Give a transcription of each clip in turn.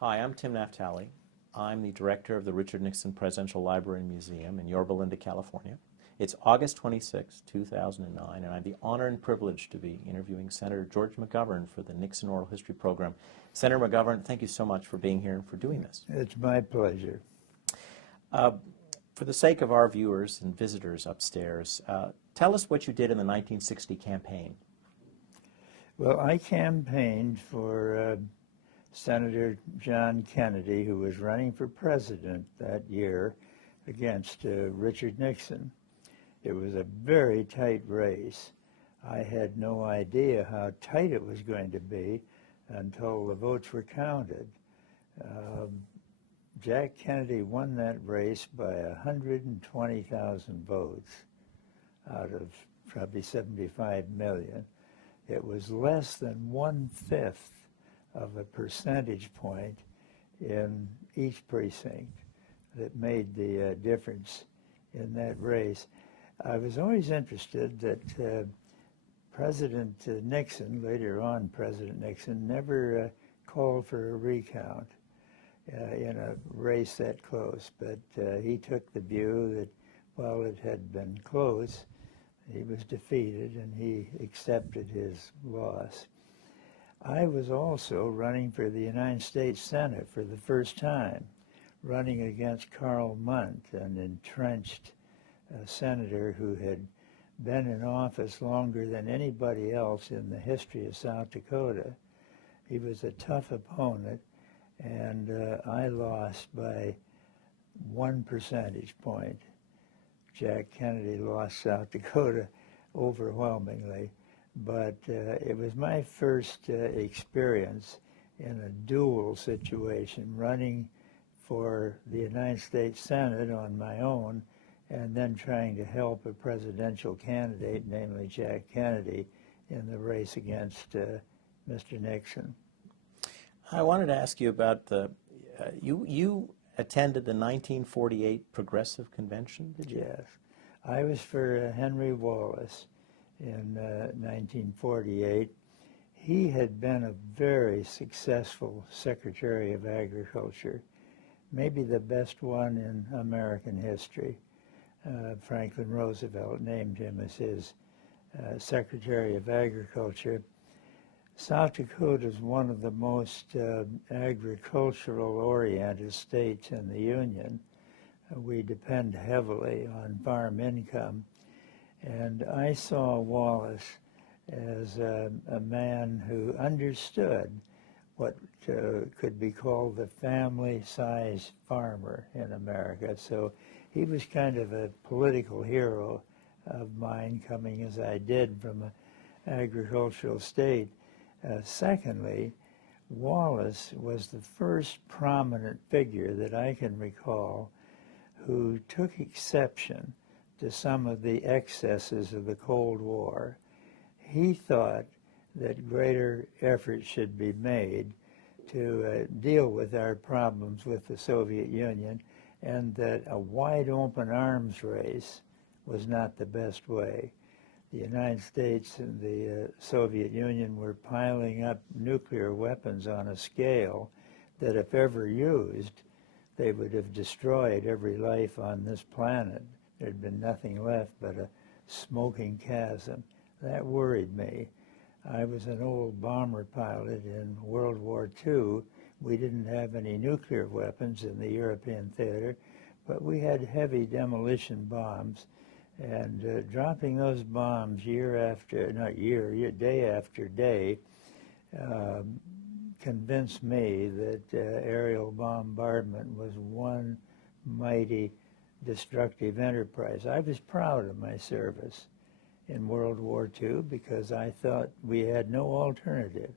Hi, I'm Tim Naftali. I'm the director of the Richard Nixon Presidential Library and Museum in Yorba Linda, California. It's August 26, 2009, and I have the honor and privilege to be interviewing Senator George McGovern for the Nixon Oral History Program. Senator McGovern, thank you so much for being here and for doing this. It's my pleasure. For the sake of our viewers and visitors upstairs, tell us what you did in the 1960 campaign. Well, I campaigned for Senator John Kennedy, who was running for president that year against Richard Nixon. It was a very tight race. I had no idea how tight it was going to be until the votes were counted. Jack Kennedy won that race by 120,000 votes out of probably 75 million. It was less than 1/5 of a percentage point in each precinct that made the difference in that race. I was always interested that President Nixon, later on President Nixon, never called for a recount in a race that close, but he took the view that while it had been close, he was defeated and he accepted his loss. I was also running for the United States Senate for the first time, running against Carl Mundt, an entrenched senator who had been in office longer than anybody else in the history of South Dakota. He was a tough opponent, and I lost by 1 percentage point. Jack Kennedy lost South Dakota overwhelmingly, but it was my first experience in a dual situation, running for the United States Senate on my own and then trying to help a presidential candidate, namely Jack Kennedy, in the race against Mr. Nixon. I wanted to ask you about you attended the 1948 Progressive Convention, did you? Yes. I was for Henry Wallace in 1948. He had been a very successful Secretary of Agriculture, maybe the best one in American history. Franklin Roosevelt named him as his Secretary of Agriculture. South Dakota is one of the most agricultural-oriented states in the Union. We depend heavily on farm income. And I saw Wallace as a man who understood what could be called the family-size farmer in America. So he was kind of a political hero of mine, coming as I did from an agricultural state. Secondly, Wallace was the first prominent figure that I can recall who took exception to some of the excesses of the Cold War. He thought that greater effort should be made to deal with our problems with the Soviet Union, and that a wide-open arms race was not the best way. The United States and the Soviet Union were piling up nuclear weapons on a scale that, if ever used, they would have destroyed every life on this planet. There'd been nothing left but a smoking chasm. That worried me. I was an old bomber pilot in World War II. We didn't have any nuclear weapons in the European theater, but we had heavy demolition bombs. And dropping those bombs day after day, convinced me that aerial bombardment was one mighty destructive enterprise. I was proud of my service in World War II because I thought we had no alternative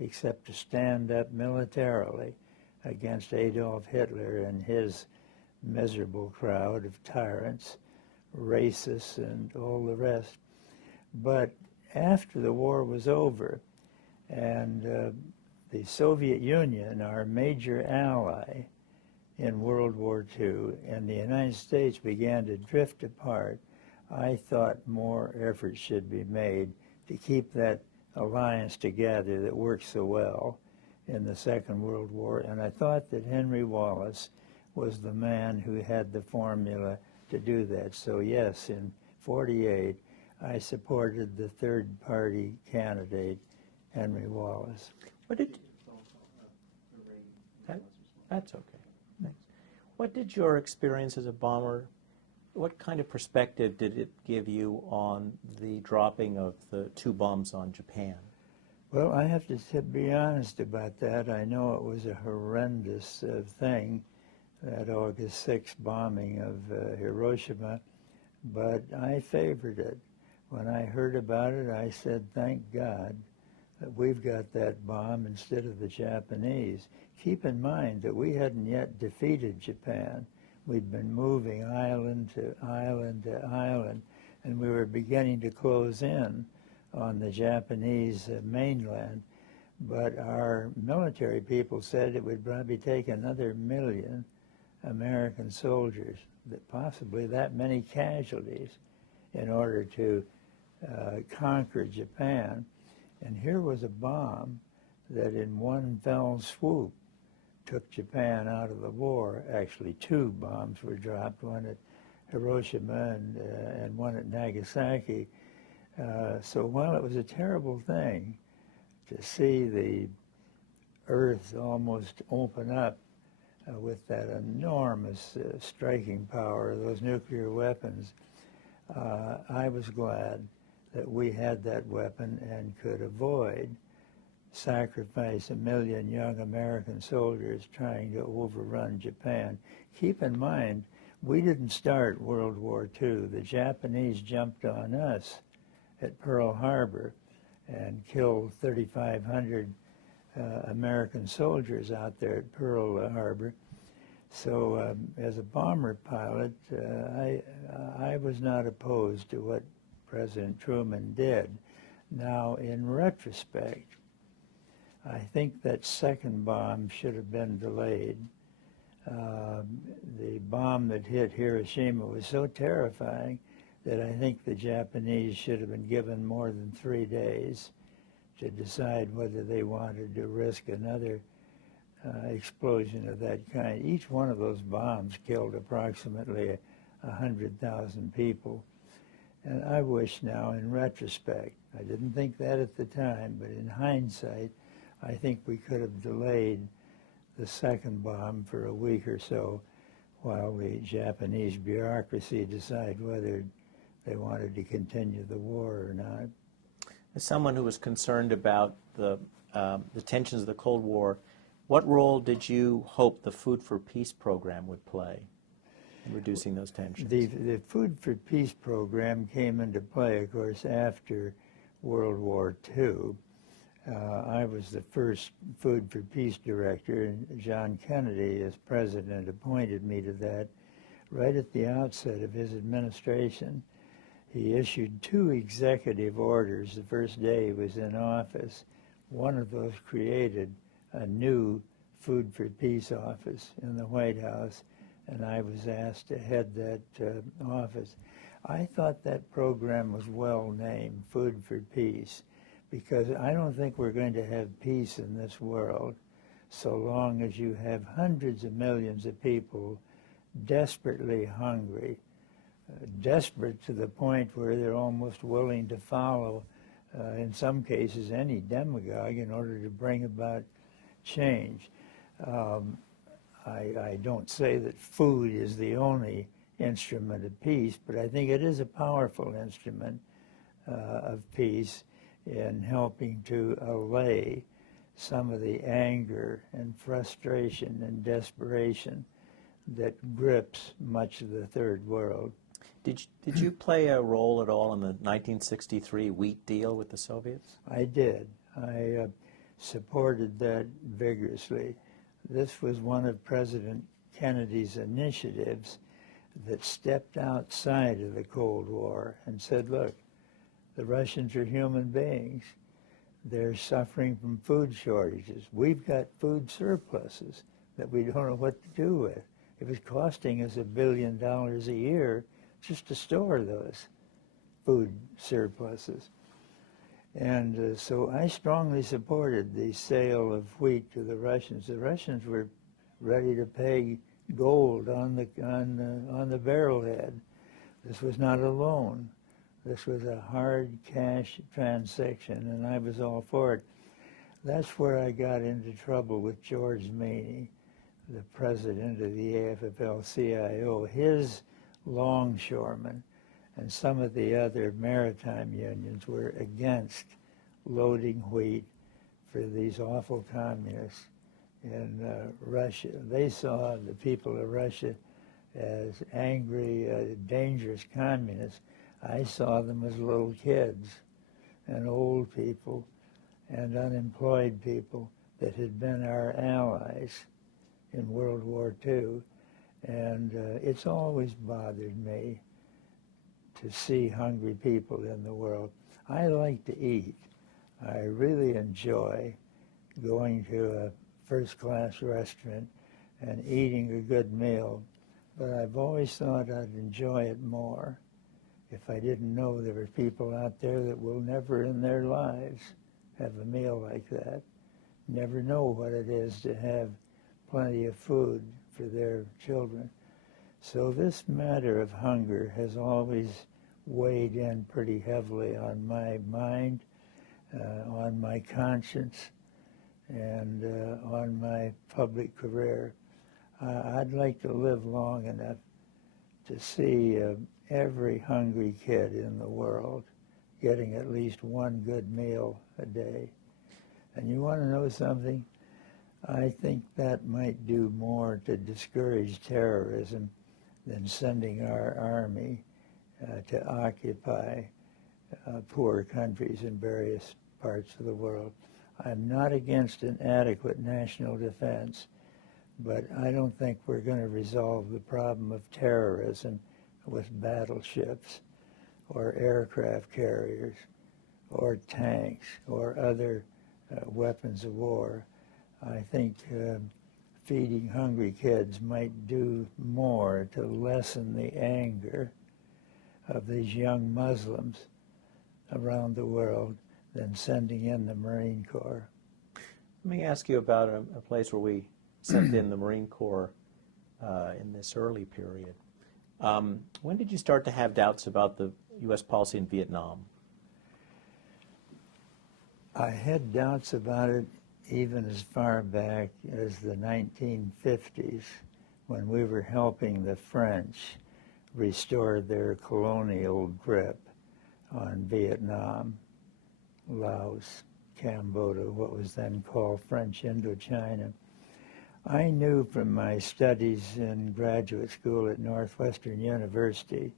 except to stand up militarily against Adolf Hitler and his miserable crowd of tyrants, racists, and all the rest. But after the war was over and the Soviet Union, our major ally in World War II, and the United States began to drift apart, I thought more effort should be made to keep that alliance together that worked so well. in the Second World War, and I thought that Henry Wallace was the man who had the formula to do that. So yes, in '48, I supported the third-party candidate, Henry Wallace. What did that's okay. Thanks. What did your experience as a bomber, what kind of perspective did it give you on the dropping of the 2 bombs on Japan? Well, I have to be honest about that. I know it was a horrendous thing, that August 6th bombing of Hiroshima, but I favored it. When I heard about it, I said, thank God that we've got that bomb instead of the Japanese. Keep in mind that we hadn't yet defeated Japan. We'd been moving island to island to island, and we were beginning to close in on the Japanese mainland. But our military people said it would probably take another 1 million American soldiers, that possibly that many casualties, in order to conquer Japan. And here was a bomb that in one fell swoop took Japan out of the war. Actually, 2 bombs were dropped, one at Hiroshima and one at Nagasaki. So while it was a terrible thing to see the earth almost open up with that enormous striking power of those nuclear weapons, I was glad that we had that weapon and could avoid sacrifice 1 million young American soldiers trying to overrun Japan. Keep in mind, we didn't start World War II. The Japanese jumped on us at Pearl Harbor and killed 3,500 American soldiers out there at Pearl Harbor. So as a bomber pilot, I was not opposed to what President Truman did. Now, in retrospect, I think that second bomb should have been delayed. The bomb that hit Hiroshima was so terrifying that I think the Japanese should have been given more than 3 days to decide whether they wanted to risk another explosion of that kind. Each one of those bombs killed approximately 100,000 people. And I wish now, in retrospect, I didn't think that at the time, but in hindsight, I think we could have delayed the second bomb for a week or so while the Japanese bureaucracy decided whether they wanted to continue the war or not. As someone who was concerned about the tensions of the Cold War, what role did you hope the Food for Peace program would play in reducing those tensions? The Food for Peace program came into play, of course, after World War II. I was the first Food for Peace director, and John Kennedy, as president, appointed me to that right at the outset of his administration. He issued 2 executive orders the first day he was in office. One of those created a new Food for Peace office in the White House, and I was asked to head that office. I thought that program was well named, Food for Peace, because I don't think we're going to have peace in this world so long as you have hundreds of millions of people desperately hungry, desperate to the point where they're almost willing to follow, in some cases, any demagogue in order to bring about change. I don't say that food is the only instrument of peace, but I think it is a powerful instrument of peace in helping to allay some of the anger and frustration and desperation that grips much of the third world. Did you play a role at all in the 1963 wheat deal with the Soviets? I did. I supported that vigorously. This was one of President Kennedy's initiatives that stepped outside of the Cold War and said, look, the Russians are human beings. They're suffering from food shortages. We've got food surpluses that we don't know what to do with. It was costing us $1 billion a year just to store those food surpluses. And so I strongly supported the sale of wheat to the Russians. The Russians were ready to pay gold on the barrelhead. This was not a loan. This was a hard cash transaction, and I was all for it. That's where I got into trouble with George Maney, the president of the AFL-CIO. His longshoremen and some of the other maritime unions were against loading wheat for these awful communists in Russia. They saw the people of Russia as angry, dangerous communists. I saw them as little kids and old people and unemployed people that had been our allies in World War II. And it's always bothered me to see hungry people in the world. I like to eat. I really enjoy going to a first-class restaurant and eating a good meal, but I've always thought I'd enjoy it more if I didn't know there were people out there that will never in their lives have a meal like that, never know what it is to have plenty of food for their children. So this matter of hunger has always weighed in pretty heavily on my mind, on my conscience, and on my public career. I'd like to live long enough to see every hungry kid in the world getting at least one good meal a day. And you want to know something? I think that might do more to discourage terrorism than sending our army to occupy poor countries in various parts of the world. I'm not against an adequate national defense, but I don't think we're going to resolve the problem of terrorism with battleships or aircraft carriers or tanks or other weapons of war. I think feeding hungry kids might do more to lessen the anger of these young Muslims around the world than sending in the Marine Corps. Let me ask you about a place where we sent in the Marine Corps in this early period. When did you start to have doubts about the U.S. policy in Vietnam? I had doubts about it even as far back as the 1950s, when we were helping the French restore their colonial grip on Vietnam, Laos, Cambodia, what was then called French Indochina. I knew from my studies in graduate school at Northwestern University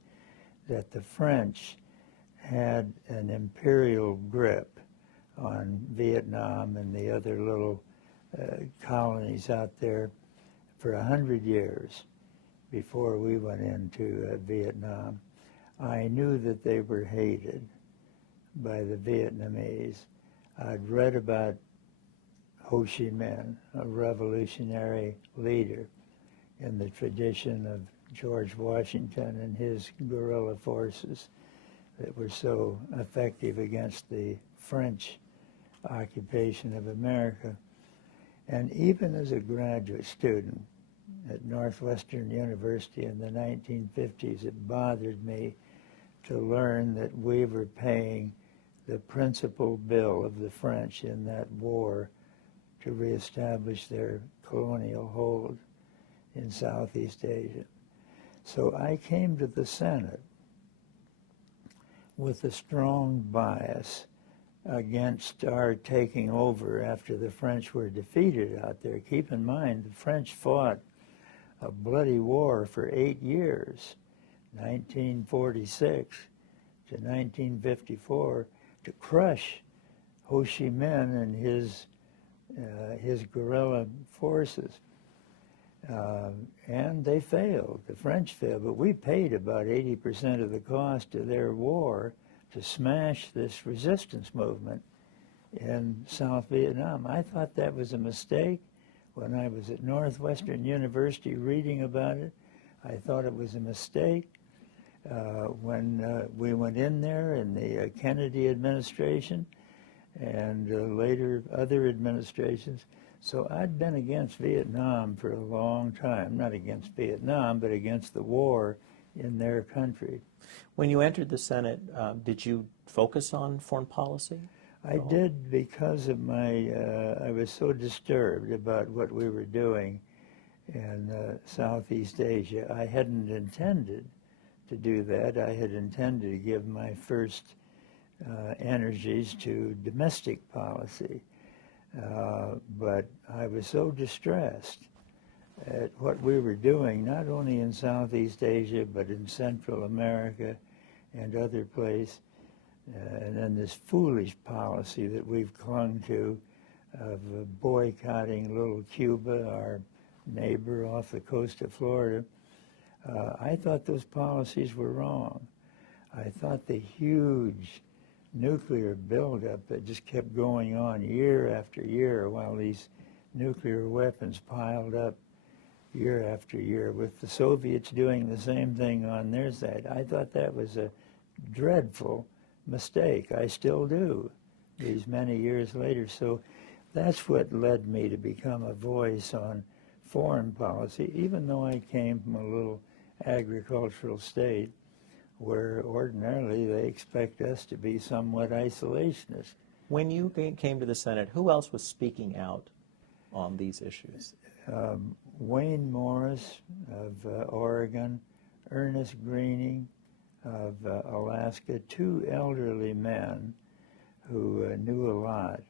that the French had an imperial grip on Vietnam and the other little colonies out there for 100 years before we went into Vietnam. I knew that they were hated by the Vietnamese. I'd read about Ho Chi Minh, a revolutionary leader in the tradition of George Washington and his guerrilla forces that were so effective against the French occupation of America. And even as a graduate student at Northwestern University in the 1950s, it bothered me to learn that we were paying the principal bill of the French in that war to reestablish their colonial hold in Southeast Asia. So I came to the Senate with a strong bias against our taking over after the French were defeated out there. Keep in mind, the French fought a bloody war for 8 years, 1946 to 1954, to crush Ho Chi Minh and his guerrilla forces. And they failed. The French failed, but we paid about 80% of the cost of their war to smash this resistance movement in South Vietnam. I thought that was a mistake when I was at Northwestern University reading about it. I thought it was a mistake when we went in there in the Kennedy administration. and later other administrations. So I'd been against Vietnam for a long time, not against Vietnam, but against the war in their country. When you entered the Senate, did you focus on foreign policy? I did because of I was so disturbed about what we were doing in Southeast Asia. I hadn't intended to do that. I had intended to give my first energies to domestic policy. But I was so distressed at what we were doing, not only in Southeast Asia, but in Central America and other places. And then this foolish policy that we've clung to of boycotting little Cuba, our neighbor off the coast of Florida. I thought those policies were wrong. I thought the huge nuclear buildup that just kept going on year after year while these nuclear weapons piled up year after year, with the Soviets doing the same thing on their side. I thought that was a dreadful mistake. I still do, these many years later. So that's what led me to become a voice on foreign policy, even though I came from a little agricultural state where ordinarily they expect us to be somewhat isolationist. When you came to the Senate, who else was speaking out on these issues? Wayne Morris of Oregon, Ernest Greening of Alaska, two elderly men who knew a lot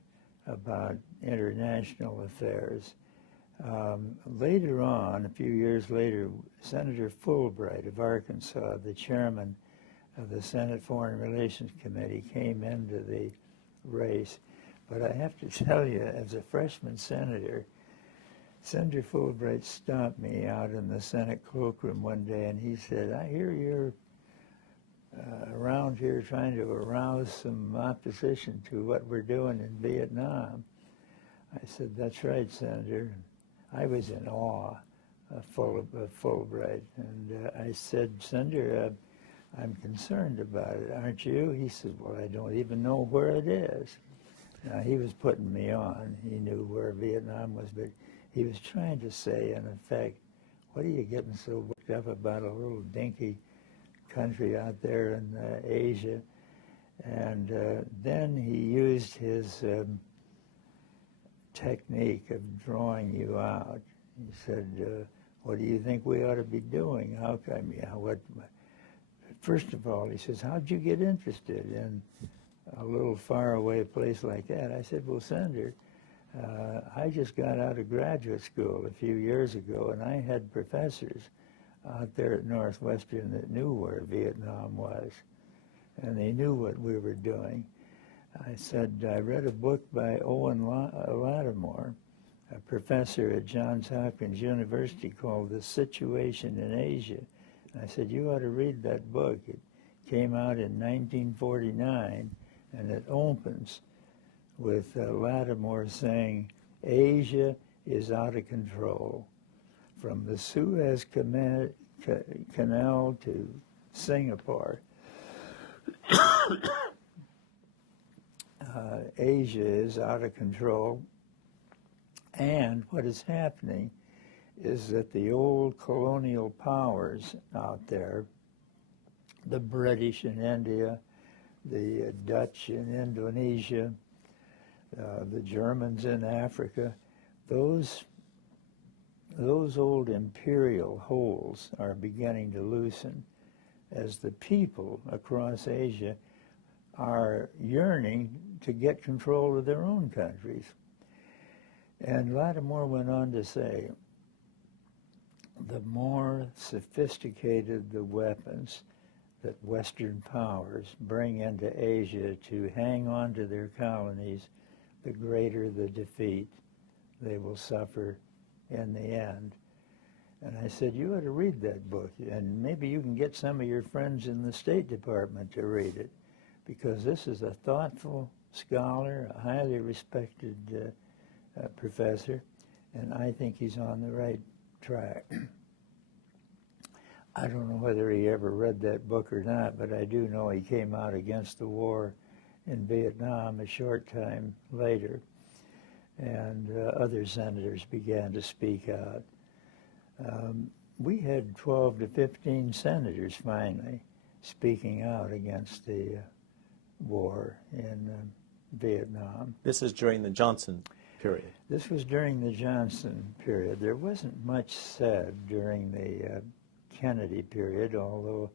about international affairs. Later on, a few years later, Senator Fulbright of Arkansas, the chairman of the Senate Foreign Relations Committee, came into the race. But I have to tell you, as a freshman senator, Senator Fulbright stopped me out in the Senate cloakroom one day, and he said, "I hear you're around here trying to arouse some opposition to what we're doing in Vietnam." I said, "That's right, Senator." I was in awe of Fulbright, and I said, "Senator, I'm concerned about it, aren't you?" He said, "Well, I don't even know where it is." Now, he was putting me on. He knew where Vietnam was, but he was trying to say, in effect, what are you getting so worked up about a little dinky country out there in Asia? And then he used his technique of drawing you out. He said, "What do you think we ought to be doing? How come? First of all," he says, "how'd you get interested in a little faraway place like that?" I said, "Well, Senator, I just got out of graduate school a few years ago, and I had professors out there at Northwestern that knew where Vietnam was, and they knew what we were doing." I said, "I read a book by Owen Lattimore, a professor at Johns Hopkins University, called The Situation in Asia." I said, "You ought to read that book. It came out in 1949, and it opens with Lattimore saying, 'Asia is out of control. From the Suez Canal to Singapore, Asia is out of control. And what is happening is that the old colonial powers out there, the British in India, the Dutch in Indonesia, the Germans in Africa, those old imperial holds are beginning to loosen as the people across Asia are yearning to get control of their own countries." And Lattimore went on to say, the more sophisticated the weapons that Western powers bring into Asia to hang on to their colonies, the greater the defeat they will suffer in the end. And I said, "You ought to read that book, and maybe you can get some of your friends in the State Department to read it, because this is a thoughtful scholar, a highly respected professor, and I think he's on the right track." I don't know whether he ever read that book or not, but I do know he came out against the war in Vietnam a short time later, and other senators began to speak out. We had 12 to 15 senators finally speaking out against the war in Vietnam. This is during the Johnson period. This was during the Johnson period. There wasn't much said during the Kennedy period, although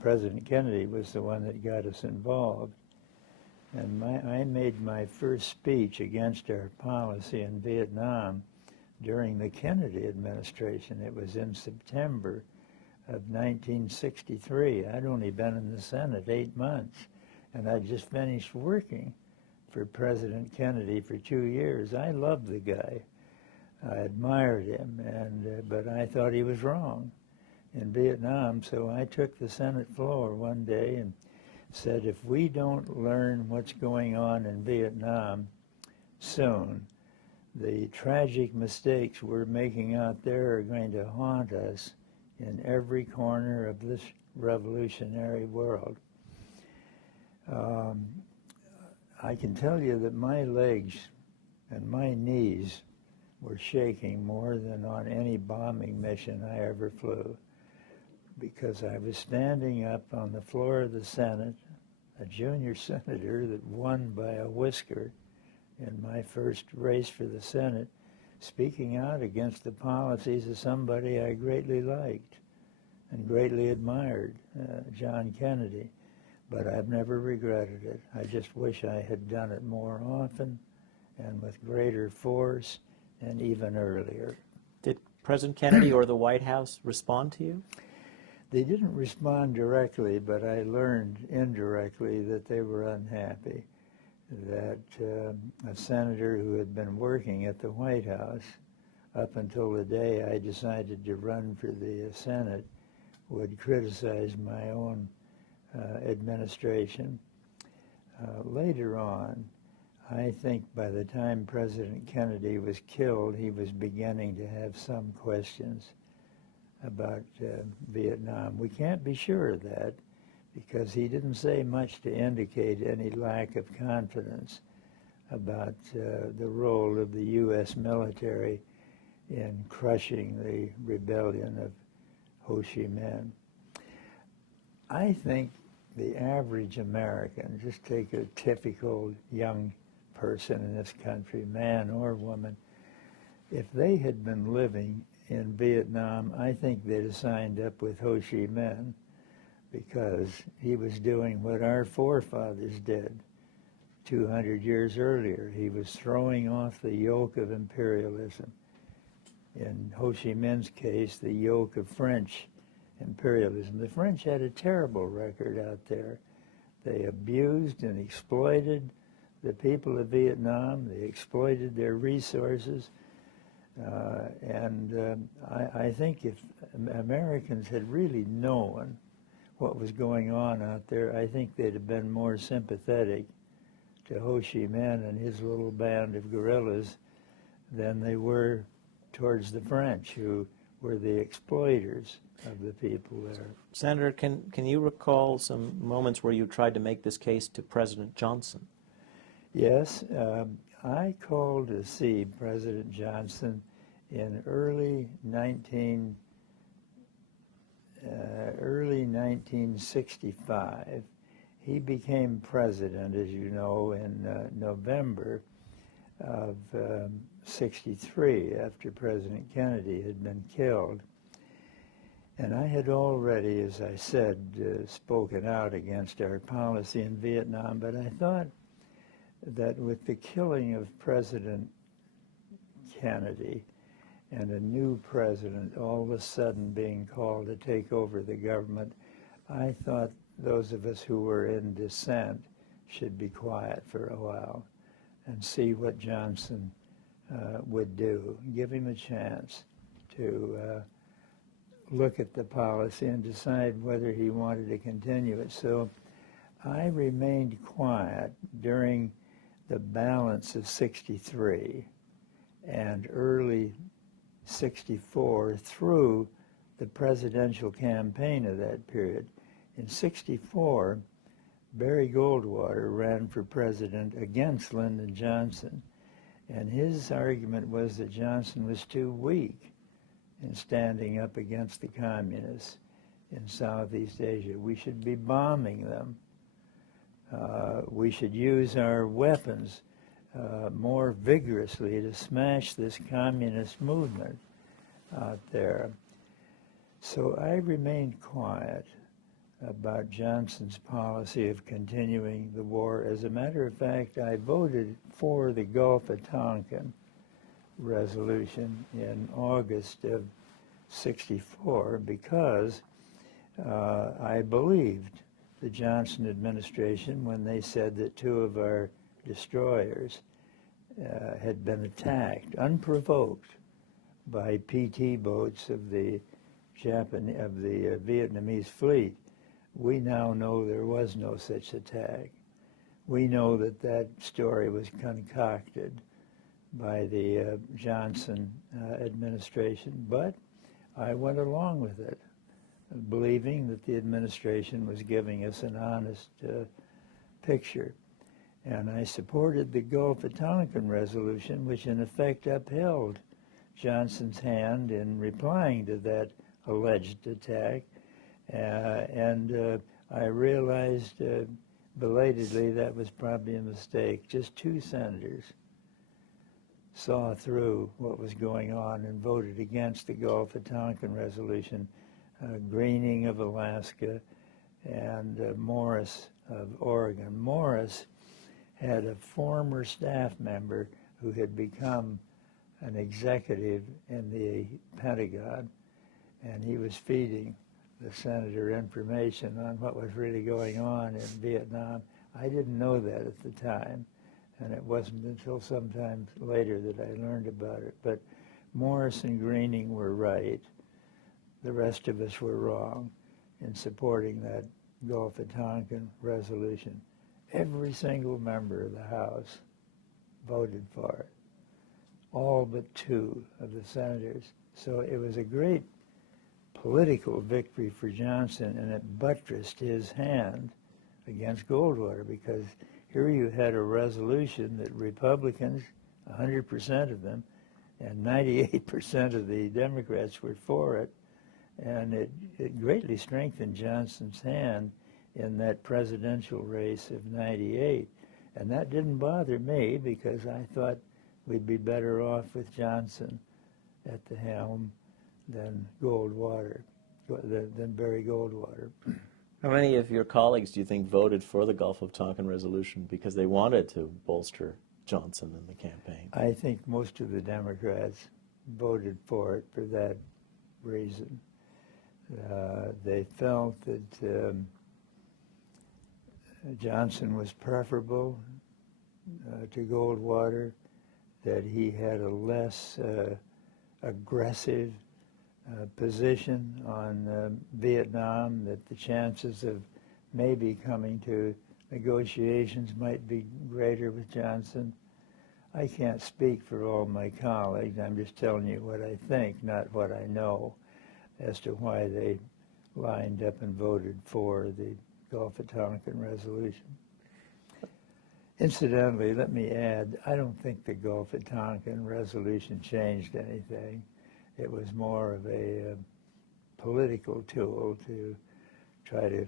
President Kennedy was the one that got us involved. And I made my first speech against our policy in Vietnam during the Kennedy administration. It was in September of 1963. I'd only been in the Senate 8 months, and I'd just finished working for President Kennedy for 2 years. I loved the guy. I admired him, but I thought he was wrong in Vietnam, so I took the Senate floor one day and said, if we don't learn what's going on in Vietnam soon, the tragic mistakes we're making out there are going to haunt us in every corner of this revolutionary world. I can tell you that my legs and my knees were shaking more than on any bombing mission I ever flew, because I was standing up on the floor of the Senate, a junior senator that won by a whisker in my first race for the Senate, speaking out against the policies of somebody I greatly liked and greatly admired, John Kennedy. But I've never regretted it. I just wish I had done it more often and with greater force and even earlier. Did President Kennedy or the White House respond to you? They didn't respond directly, but I learned indirectly that they were unhappy, that a senator who had been working at the White House up until the day I decided to run for the Senate would criticize my own administration. Later on, I think by the time President Kennedy was killed, he was beginning to have some questions about Vietnam. We can't be sure of that because he didn't say much to indicate any lack of confidence about the role of the U.S. military in crushing the rebellion of Ho Chi Minh. I think the average American, just take a typical young person in this country, man or woman, if they had been living in Vietnam, I think they'd have signed up with Ho Chi Minh because he was doing what our forefathers did 200 years earlier. He was throwing off the yoke of imperialism. In Ho Chi Minh's case, the yoke of French imperialism. The French had a terrible record out there. They abused and exploited the people of Vietnam. They exploited their resources. I think if Americans had really known what was going on out there, I think they'd have been more sympathetic to Ho Chi Minh and his little band of guerrillas than they were towards the French, who were the exploiters of the people there. Senator, can you recall some moments where you tried to make this case to President Johnson? Yes, I called to see President Johnson in early 1965. He became president, as you know, in November of 63, after President Kennedy had been killed. And I had already, as I said, spoken out against our policy in Vietnam, but I thought that with the killing of President Kennedy and a new president all of a sudden being called to take over the government, I thought those of us who were in dissent should be quiet for a while and see what Johnson would do. Give him a chance to look at the policy and decide whether he wanted to continue it. So I remained quiet during the balance of 63 and early 64 through the presidential campaign of that period. In 64, Barry Goldwater ran for president against Lyndon Johnson, and his argument was that Johnson was too weak in standing up against the communists in Southeast Asia. We should be bombing them. We should use our weapons more vigorously to smash this communist movement out there. So I remained quiet about Johnson's policy of continuing the war. As a matter of fact, I voted for the Gulf of Tonkin resolution in August of '64 because I believed the Johnson administration when they said that 2 of our destroyers had been attacked unprovoked by PT boats of the Vietnamese fleet. We now know there was no such attack. We know that that story was concocted by the Johnson administration, but I went along with it, believing that the administration was giving us an honest picture. And I supported the Gulf of Tonkin resolution, which in effect upheld Johnson's hand in replying to that alleged attack. And I realized belatedly that was probably a mistake. Just 2 senators saw through what was going on and voted against the Gulf of Tonkin resolution, Greening of Alaska and Morris of Oregon. Morris had a former staff member who had become an executive in the Pentagon, and he was feeding the senator information on what was really going on in Vietnam. I didn't know that at the time, and it wasn't until sometime later that I learned about it. But Morris and Greening were right. The rest of us were wrong in supporting that Gulf of Tonkin resolution. Every single member of the House voted for it, all but 2 of the senators. So it was a great political victory for Johnson, and it buttressed his hand against Goldwater, because here you had a resolution that Republicans, 100% of them, and 98% of the Democrats were for it, and it greatly strengthened Johnson's hand in that presidential race of '98. And that didn't bother me, because I thought we'd be better off with Johnson at the helm than Goldwater, than Barry Goldwater. How many of your colleagues do you think voted for the Gulf of Tonkin resolution because they wanted to bolster Johnson in the campaign? I think most of the Democrats voted for it for that reason. They felt that Johnson was preferable to Goldwater, that he had a less aggressive position on Vietnam, that the chances of maybe coming to negotiations might be greater with Johnson. I can't speak for all my colleagues. I'm just telling you what I think, not what I know, as to why they lined up and voted for the Gulf of Tonkin resolution. Incidentally, let me add, I don't think the Gulf of Tonkin resolution changed anything. It was more of a political tool to try to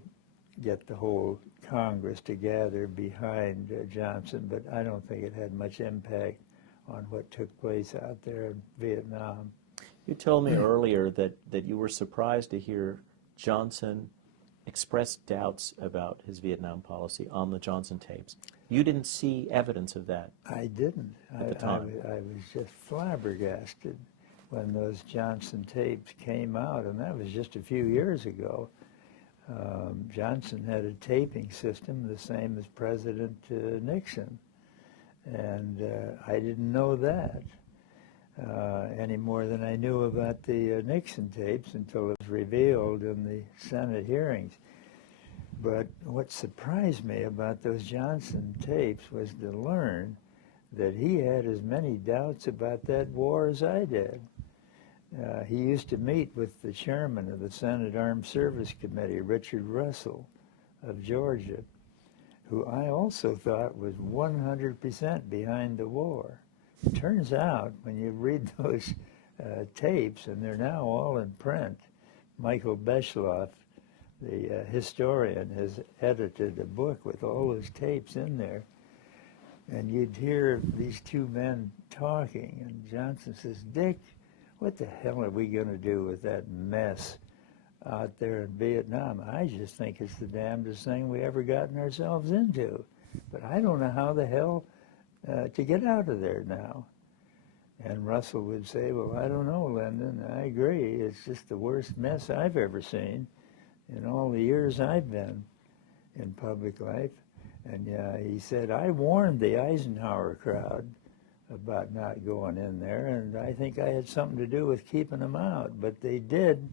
get the whole Congress together behind Johnson, but I don't think it had much impact on what took place out there in Vietnam. You told me earlier that you were surprised to hear Johnson express doubts about his Vietnam policy on the Johnson tapes. You didn't see evidence of that. I didn't. At the time. I was just flabbergasted when those Johnson tapes came out, and that was just a few years ago. Johnson had a taping system the same as President Nixon, and I didn't know that any more than I knew about the Nixon tapes until it was revealed in the Senate hearings. But what surprised me about those Johnson tapes was to learn that he had as many doubts about that war as I did. He used to meet with the chairman of the Senate Armed Service Committee, Richard Russell of Georgia, who I also thought was 100% behind the war. It turns out, when you read those tapes, and they're now all in print, Michael Beschloff, the historian, has edited a book with all those tapes in there, and you'd hear these two men talking, and Johnson says, "Dick, what the hell are we going to do with that mess out there in Vietnam? I just think it's the damnedest thing we ever gotten ourselves into. But I don't know how the hell to get out of there now." And Russell would say, "Well, I don't know, Lyndon. I agree. It's just the worst mess I've ever seen in all the years I've been in public life." And he said, "I warned the Eisenhower crowd about not going in there, and I think I had something to do with keeping them out. But they did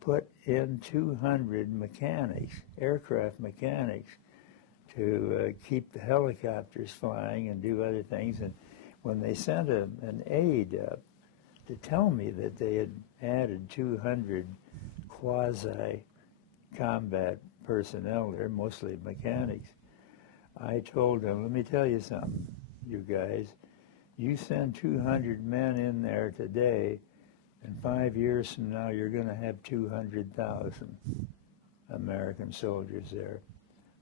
put in 200 mechanics, aircraft mechanics, to keep the helicopters flying and do other things. And when they sent an aide up to tell me that they had added 200 quasi-combat personnel there, mostly mechanics, I told them, let me tell you something, you guys. You send 200 men in there today, and 5 years from now, you're going to have 200,000 American soldiers there.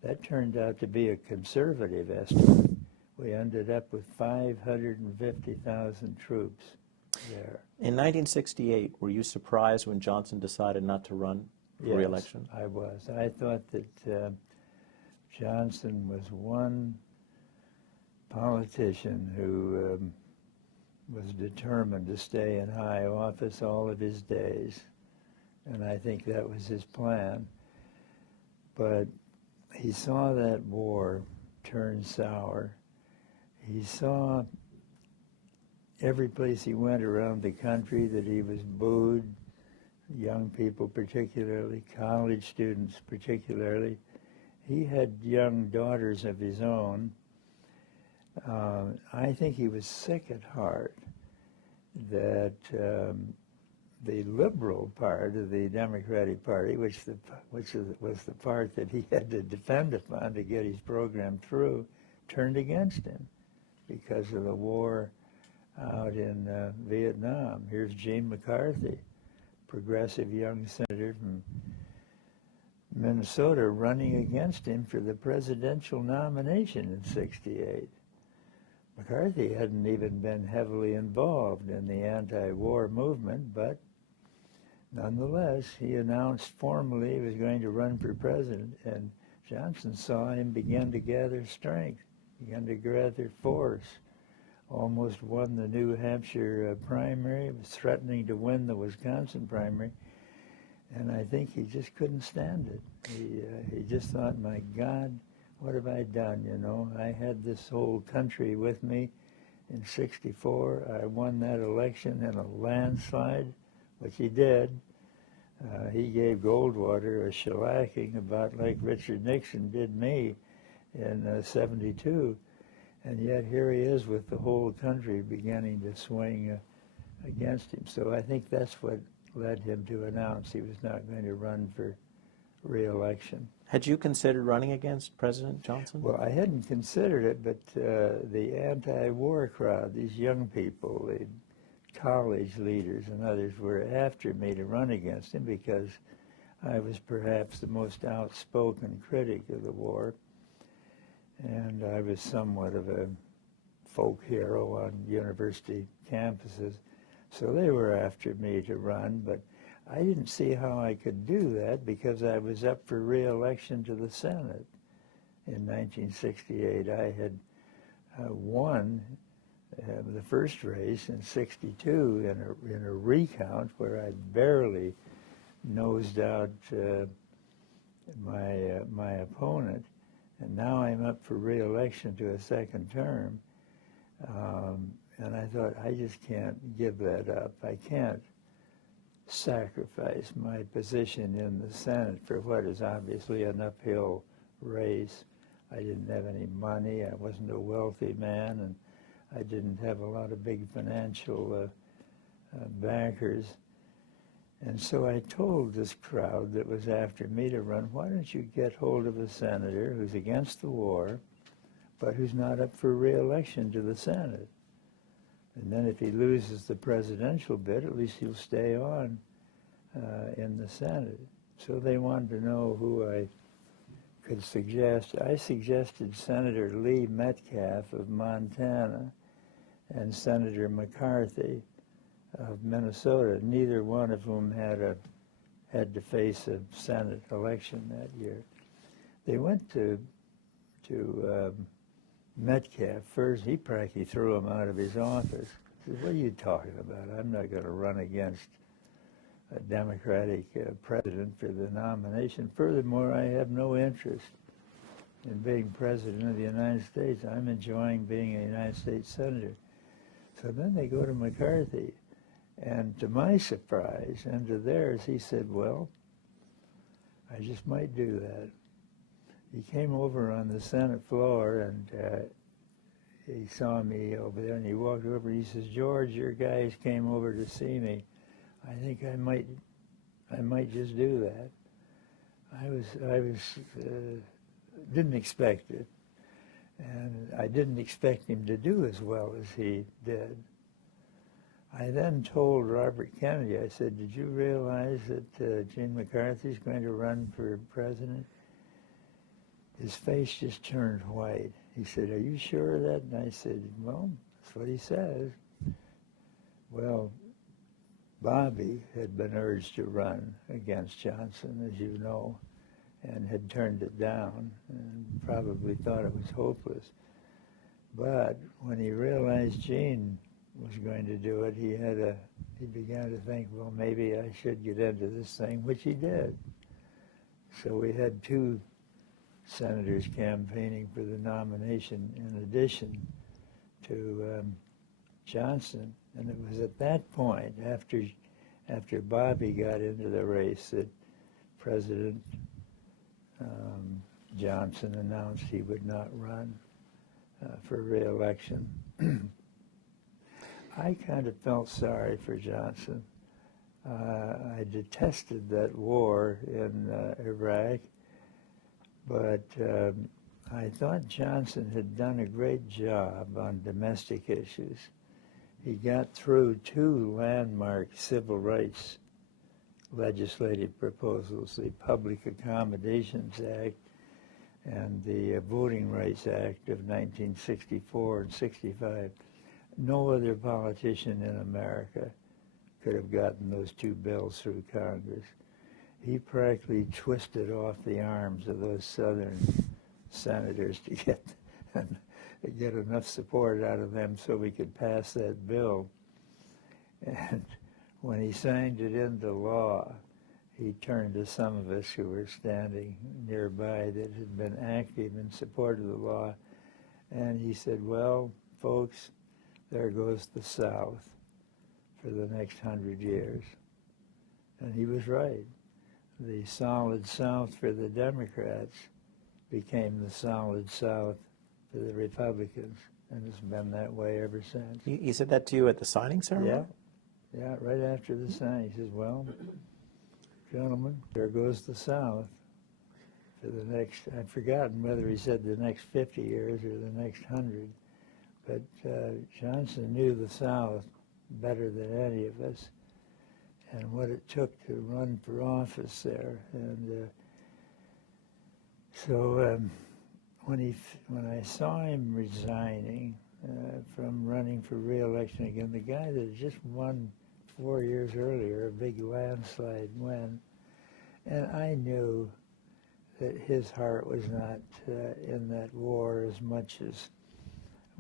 That turned out to be a conservative estimate. We ended up with 550,000 troops there. In 1968, were you surprised when Johnson decided not to run for re-election? Yes, I was. I thought that Johnson was one politician who was determined to stay in high office all of his days, and I think that was his plan. But he saw that war turn sour. He saw every place he went around the country that he was booed, young people particularly, college students particularly. He had young daughters of his own. I think he was sick at heart that the liberal part of the Democratic Party, which was the part that he had to depend upon to get his program through, turned against him because of the war out in Vietnam. Here's Gene McCarthy, progressive young senator from Minnesota, running against him for the presidential nomination in '68. McCarthy hadn't even been heavily involved in the anti-war movement, but nonetheless, he announced formally he was going to run for president, and Johnson saw him begin to gather strength, began to gather force, almost won the New Hampshire primary, was threatening to win the Wisconsin primary, and I think he just couldn't stand it. He just thought, my God, what have I done, you know? I had this whole country with me in '64. I won that election in a landslide, which he did. He gave Goldwater a shellacking about like Richard Nixon did me in '72. And yet here he is with the whole country beginning to swing against him. So I think that's what led him to announce he was not going to run for re-election. Had you considered running against President Johnson? Well, I hadn't considered it, but the anti-war crowd, these young people, the college leaders and others were after me to run against him because I was perhaps the most outspoken critic of the war, and I was somewhat of a folk hero on university campuses. So they were after me to run, but I didn't see how I could do that because I was up for re-election to the Senate in 1968. I had won the first race in '62 in a recount where I barely nosed out my opponent, and now I'm up for re-election to a second term. And I thought, I just can't give that up. I can't sacrifice my position in the Senate for what is obviously an uphill race. I didn't have any money. I wasn't a wealthy man, and I didn't have a lot of big financial backers. And so I told this crowd that was after me to run, why don't you get hold of a senator who's against the war, but who's not up for re-election to the Senate? And then if he loses the presidential bid, at least he'll stay on in the Senate. So they wanted to know who I could suggest. I suggested Senator Lee Metcalf of Montana and Senator McCarthy of Minnesota, neither one of whom had to face a Senate election that year. They went to Metcalf first. He practically threw him out of his office. He said, what are you talking about? I'm not going to run against a Democratic president for the nomination. Furthermore, I have no interest in being president of the United States. I'm enjoying being a United States senator. So then they go to McCarthy. And to my surprise and to theirs, he said, well, I just might do that. He came over on the Senate floor, and he saw me over there, and he walked over. He says, George, your guys came over to see me. I think I might just do that. I didn't expect it, and I didn't expect him to do as well as he did. I then told Robert Kennedy, I said, did you realize that Gene McCarthy's going to run for president? His face just turned white. He said, are you sure of that? And I said, well, that's what he says. Well, Bobby had been urged to run against Johnson, as you know, and had turned it down and probably thought it was hopeless. But when he realized Gene was going to do it, he began to think, well, maybe I should get into this thing, which he did. So we had two senators campaigning for the nomination in addition to Johnson. And it was at that point, after Bobby got into the race, that President Johnson announced he would not run for re-election. I kind of felt sorry for Johnson. I detested that war in Iraq, but I thought Johnson had done a great job on domestic issues. He got through two landmark civil rights legislative proposals, the Public Accommodations Act and the Voting Rights Act of 1964 and 65. No other politician in America could have gotten those two bills through Congress. He practically twisted off the arms of those Southern senators to get enough support out of them so we could pass that bill. And when he signed it into law, he turned to some of us who were standing nearby that had been active in support of the law, and he said, well, folks, there goes the South for the next 100 years. And he was right. The solid South for the Democrats became the solid South for the Republicans, and it's been that way ever since. He said that to you at the signing ceremony? Yeah, right after the sign. He says, well, gentlemen, there goes the South for the next, I've forgotten whether he said the next 50 years or the next 100. But Johnson knew the South better than any of us and what it took to run for office there. And so when I saw him resigning from running for re-election again, the guy that had just won 4 years earlier, a big landslide win, and I knew that his heart was not in that war as much as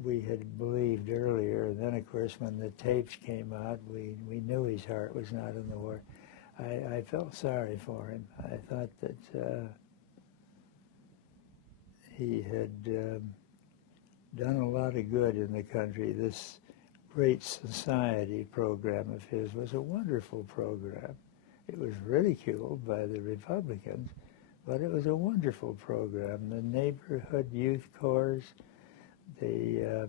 we had believed earlier. And then, of course, when the tapes came out, we knew his heart was not in the war. I felt sorry for him. I thought that he had done a lot of good in the country. This Great Society program of his was a wonderful program. It was ridiculed by the Republicans, but it was a wonderful program. The neighborhood youth corps, the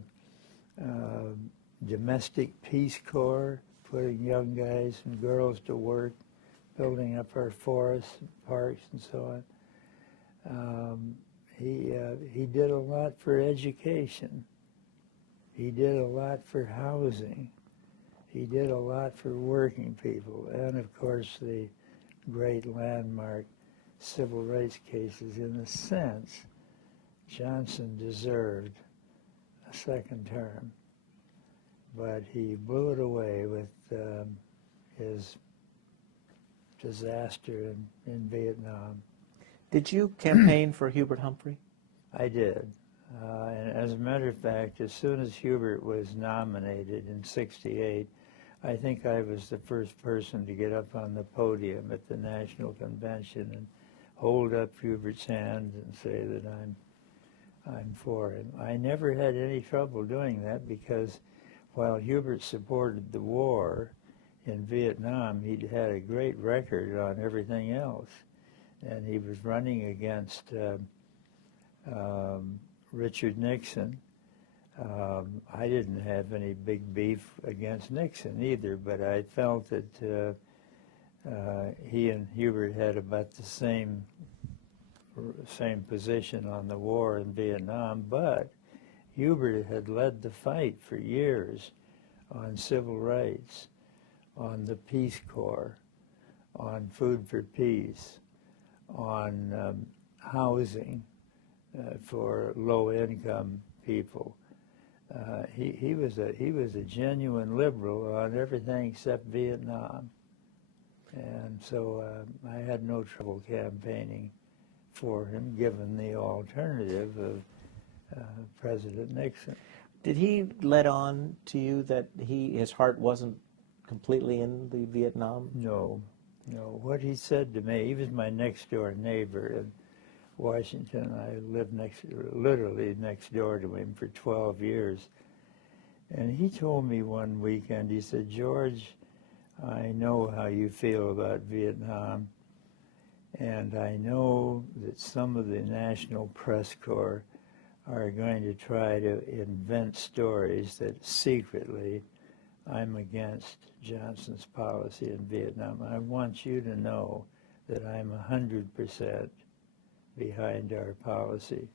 domestic peace corps, putting young guys and girls to work building up our forests, parks, and so on. He did a lot for education. He did a lot for housing. He did a lot for working people. And, of course, the great landmark civil rights cases. In a sense, Johnson deserved a second term, but he blew it away with his disaster in Vietnam. Did you campaign for Hubert Humphrey? I did. And as a matter of fact, as soon as Hubert was nominated in '68, I think I was the first person to get up on the podium at the National Convention and hold up Hubert's hand and say that I'm for him. I never had any trouble doing that because while Hubert supported the war in Vietnam, he'd had a great record on everything else. And he was running against Richard Nixon. I didn't have any big beef against Nixon either, but I felt that he and Hubert had about the same position on the war in Vietnam, but Hubert had led the fight for years on civil rights, on the Peace Corps, on food for peace, on housing for low-income people. He was a genuine liberal on everything except Vietnam, and so I had no trouble campaigning for him, given the alternative of President Nixon. Did he let on to you that his heart wasn't completely in the Vietnam? No. What he said to me, he was my next-door neighbor in Washington. I lived literally next door to him for 12 years. And he told me one weekend, he said, "George, I know how you feel about Vietnam, and I know that some of the National Press Corps are going to try to invent stories that secretly I'm against Johnson's policy in Vietnam. I want you to know that I'm 100% behind our policy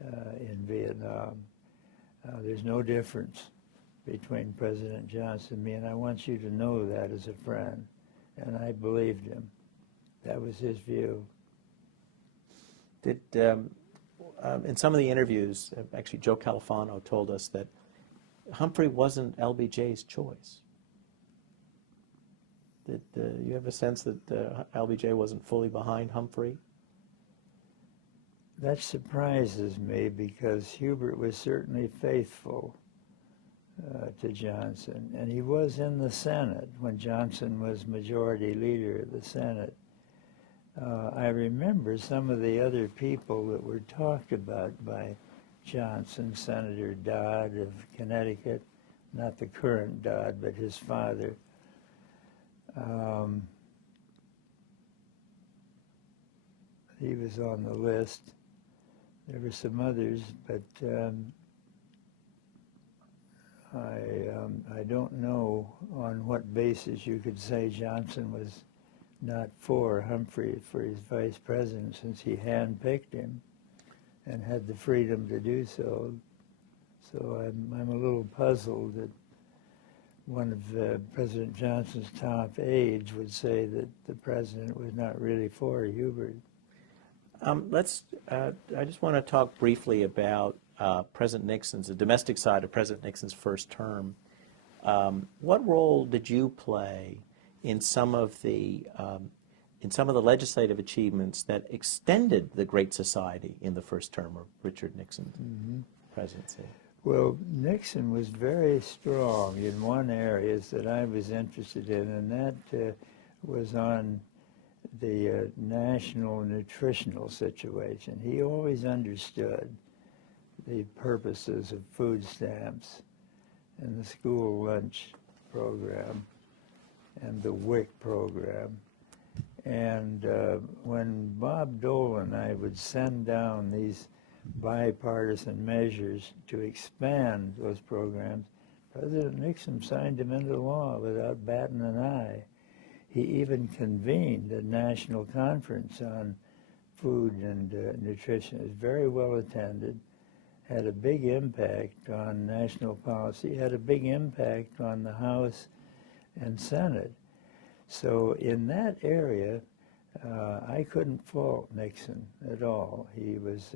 in Vietnam. There's no difference between President Johnson and me, and I want you to know that as a friend." And I believed him. That was his view. Did in some of the interviews, actually Joe Califano told us that Humphrey wasn't LBJ's choice. Did you have a sense that LBJ wasn't fully behind Humphrey? That surprises me because Hubert was certainly faithful to Johnson, and he was in the Senate when Johnson was majority leader of the Senate. I remember some of the other people that were talked about by Johnson, Senator Dodd of Connecticut, not the current Dodd, but his father. He was on the list. There were some others, but I don't know on what basis you could say Johnson was not for Humphrey for his vice president, since he handpicked him and had the freedom to do so. So I'm a little puzzled that one of President Johnson's top aides would say that the president was not really for Hubert. I just want to talk briefly about President Nixon's, the domestic side of President Nixon's first term. What role did you play in some of the legislative achievements that extended the Great Society in the first term of Richard Nixon's presidency? Well, Nixon was very strong in one area that I was interested in, and that was on the national nutritional situation. He always understood the purposes of food stamps and the school lunch program and the WIC program. And when Bob Dole and I would send down these bipartisan measures to expand those programs, President Nixon signed them into law without batting an eye. He even convened a national conference on food and nutrition. It was very well attended, had a big impact on national policy, had a big impact on the House and Senate. So in that area, I couldn't fault Nixon at all. He was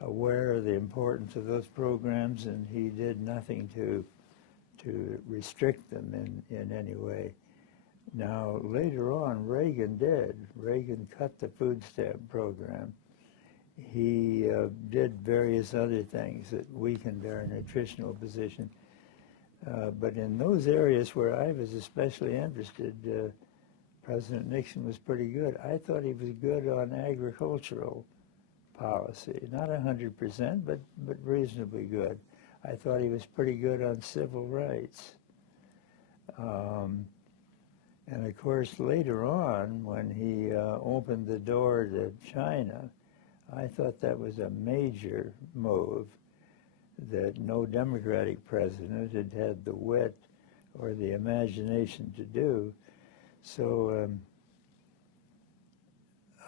aware of the importance of those programs, and he did nothing to restrict them in any way. Now, later on, Reagan did. Reagan cut the food stamp program. He did various other things that weakened our nutritional position. But in those areas where I was especially interested, President Nixon was pretty good. I thought he was good on agricultural policy. Not 100%, but reasonably good. I thought he was pretty good on civil rights. And of course, later on, when he opened the door to China, I thought that was a major move that no Democratic president had had the wit or the imagination to do. So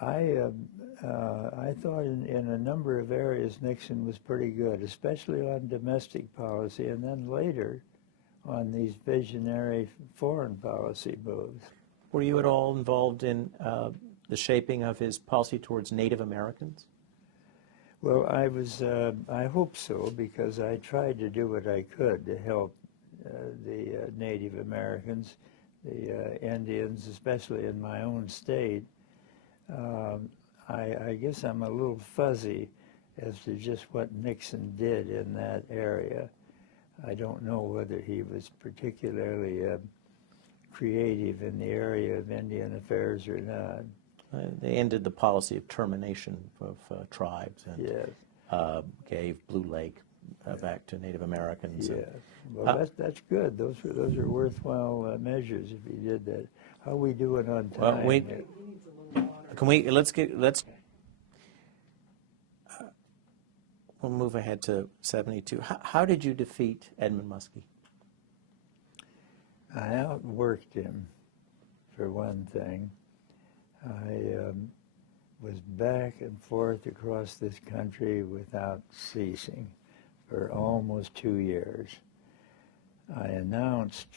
I thought in a number of areas Nixon was pretty good, especially on domestic policy, and then later on these visionary foreign policy moves. Were you at all involved in the shaping of his policy towards Native Americans? Well, I hope so, because I tried to do what I could to help the Native Americans, the Indians, especially in my own state. I guess I'm a little fuzzy as to just what Nixon did in that area. I don't know whether he was particularly creative in the area of Indian affairs or not. They ended the policy of termination of tribes and yes. Gave Blue Lake back to Native Americans. Yes. Well, that's good. Those are worthwhile measures if he did that. How are we doing on time? Well, we'll move ahead to 72. How did you defeat Edmund Muskie? I outworked him, for one thing. I was back and forth across this country without ceasing for almost 2 years. I announced,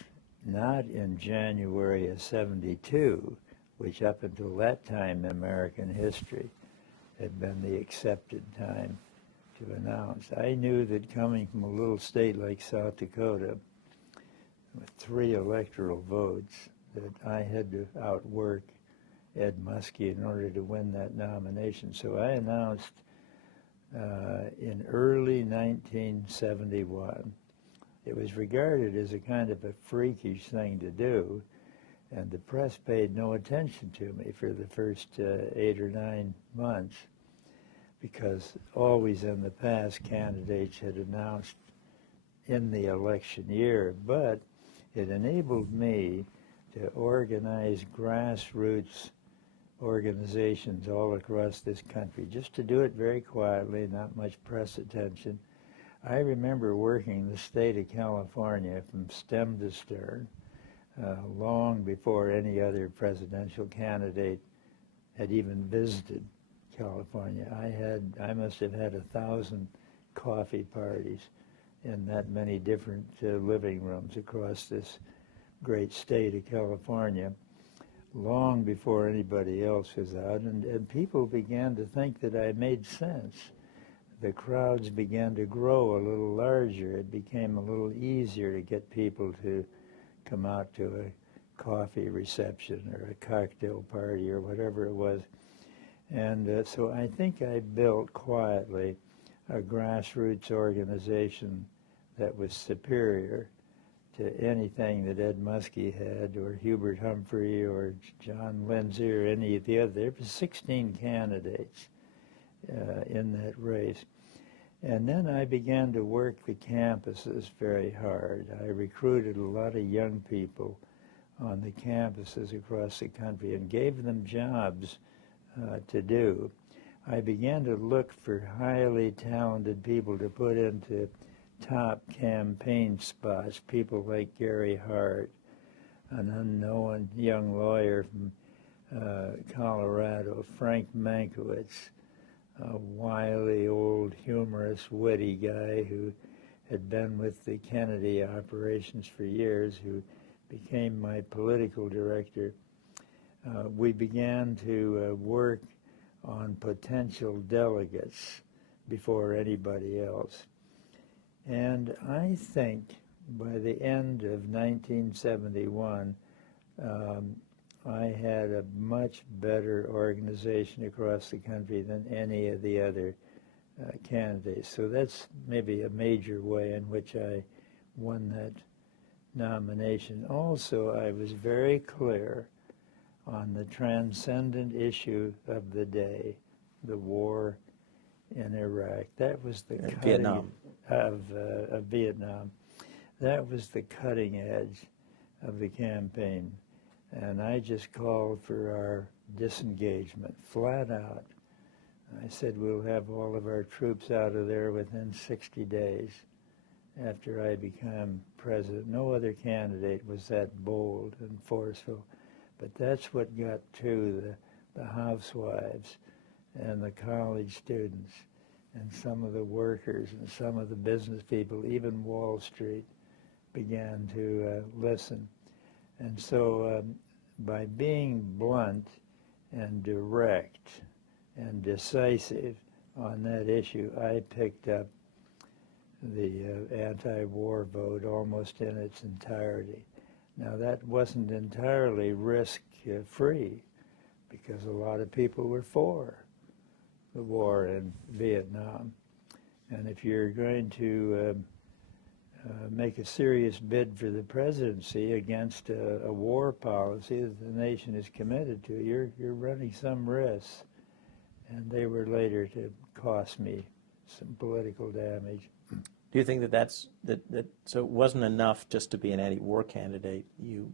not in January of '72, which up until that time in American history had been the accepted time to announce. I knew that coming from a little state like South Dakota, with 3 electoral votes, that I had to outwork Ed Muskie in order to win that nomination. So I announced in early 1971. It was regarded as a kind of a freakish thing to do, and the press paid no attention to me for the first 8 or 9 months, because always in the past candidates had announced in the election year, but it enabled me to organize grassroots organizations all across this country, just to do it very quietly, not much press attention. I remember working the state of California from stem to stern, long before any other presidential candidate had even visited California. I must have had 1,000 coffee parties in that many different living rooms across this great state of California, long before anybody else was out, and people began to think that I made sense. The crowds began to grow a little larger. It became a little easier to get people to come out to a coffee reception or a cocktail party or whatever it was. And so I think I built quietly a grassroots organization that was superior to anything that Ed Muskie had, or Hubert Humphrey, or John Lindsay, or any of the other. There were 16 candidates in that race. And then I began to work the campuses very hard. I recruited a lot of young people on the campuses across the country and gave them jobs to do. I began to look for highly talented people to put into top campaign spots, people like Gary Hart, an unknown young lawyer from Colorado, Frank Mankiewicz, a wily, old, humorous, witty guy who had been with the Kennedy operations for years, who became my political director. We began to work on potential delegates before anybody else. And I think by the end of 1971, I had a much better organization across the country than any of the other candidates. So that's maybe a major way in which I won that nomination. Also, I was very clear on the transcendent issue of the day, the war in Iraq. That was the cutting Vietnam. of Vietnam. That was the cutting edge of the campaign. And I just called for our disengagement, flat out. I said we'll have all of our troops out of there within 60 days after I became president. No other candidate was that bold and forceful. But that's what got to the housewives and the college students and some of the workers and some of the business people, even Wall Street, began to listen. And so by being blunt and direct and decisive on that issue, I picked up the anti-war vote almost in its entirety. Now, that wasn't entirely risk-free because a lot of people were for the war in Vietnam. And if you're going to make a serious bid for the presidency against a war policy that the nation is committed to, you're running some risks. And they were later to cost me some political damage. Do you think that so it wasn't enough just to be an anti-war candidate? You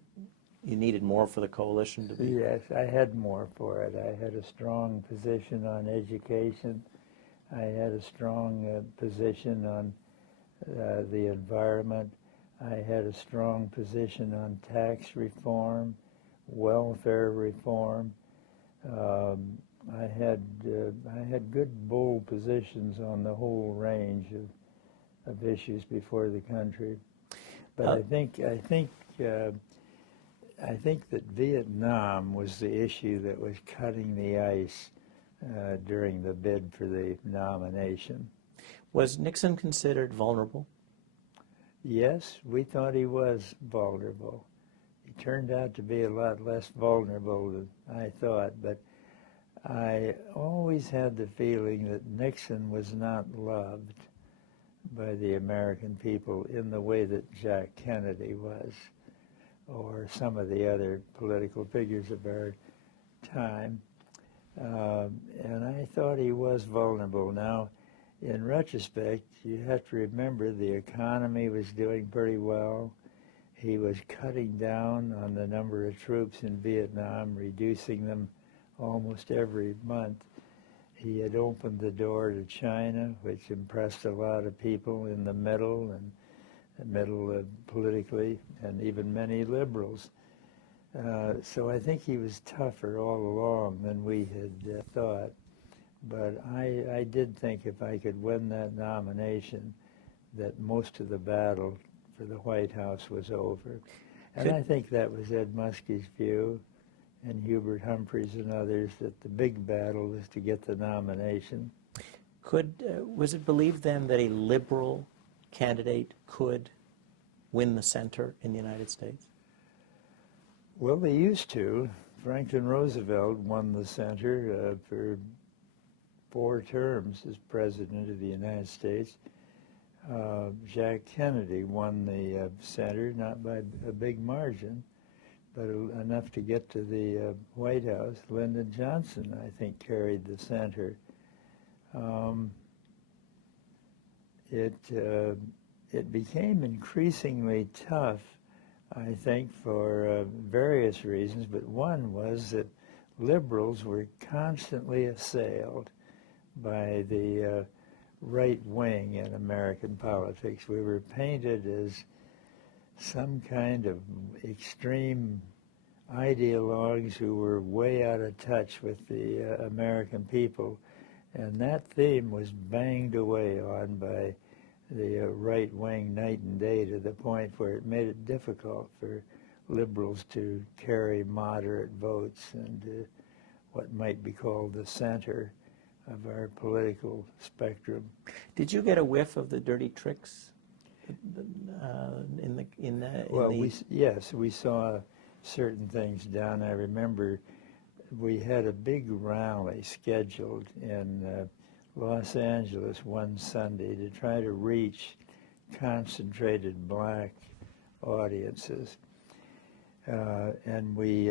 needed more for the coalition to be? Yes, I had more for it. I had a strong position on education. I had a strong position on the environment. I had a strong position on tax reform, welfare reform. I had good, bold positions on the whole range of issues before the country. But I think that Vietnam was the issue that was cutting the ice during the bid for the nomination. Was Nixon considered vulnerable? Yes, we thought he was vulnerable. He turned out to be a lot less vulnerable than I thought, but I always had the feeling that Nixon was not loved by the American people in the way that Jack Kennedy was, or some of the other political figures of our time. And I thought he was vulnerable. Now, in retrospect, you have to remember the economy was doing pretty well. He was cutting down on the number of troops in Vietnam, reducing them almost every month. He had opened the door to China, which impressed a lot of people in the middle politically, and even many liberals. So I think he was tougher all along than we had thought. But I did think if I could win that nomination, that most of the battle for the White House was over. And I think that was Ed Muskie's view, and Hubert Humphrey's and others, that the big battle was to get the nomination. Was it believed then that a liberal candidate could win the center in the United States? Well, they used to. Franklin Roosevelt won the center for 4 terms as President of the United States. Jack Kennedy won the center, not by a big margin, but enough to get to the White House. Lyndon Johnson, I think, carried the center. It became increasingly tough, I think, for various reasons, but one was that liberals were constantly assailed by the right wing in American politics. We were painted as some kind of extreme ideologues who were way out of touch with the American people. And that theme was banged away on by the right wing night and day, to the point where it made it difficult for liberals to carry moderate votes and what might be called the center of our political spectrum. Did you get a whiff of the dirty tricks Yes, we saw certain things done. I remember we had a big rally scheduled in Los Angeles one Sunday to try to reach concentrated black audiences, and we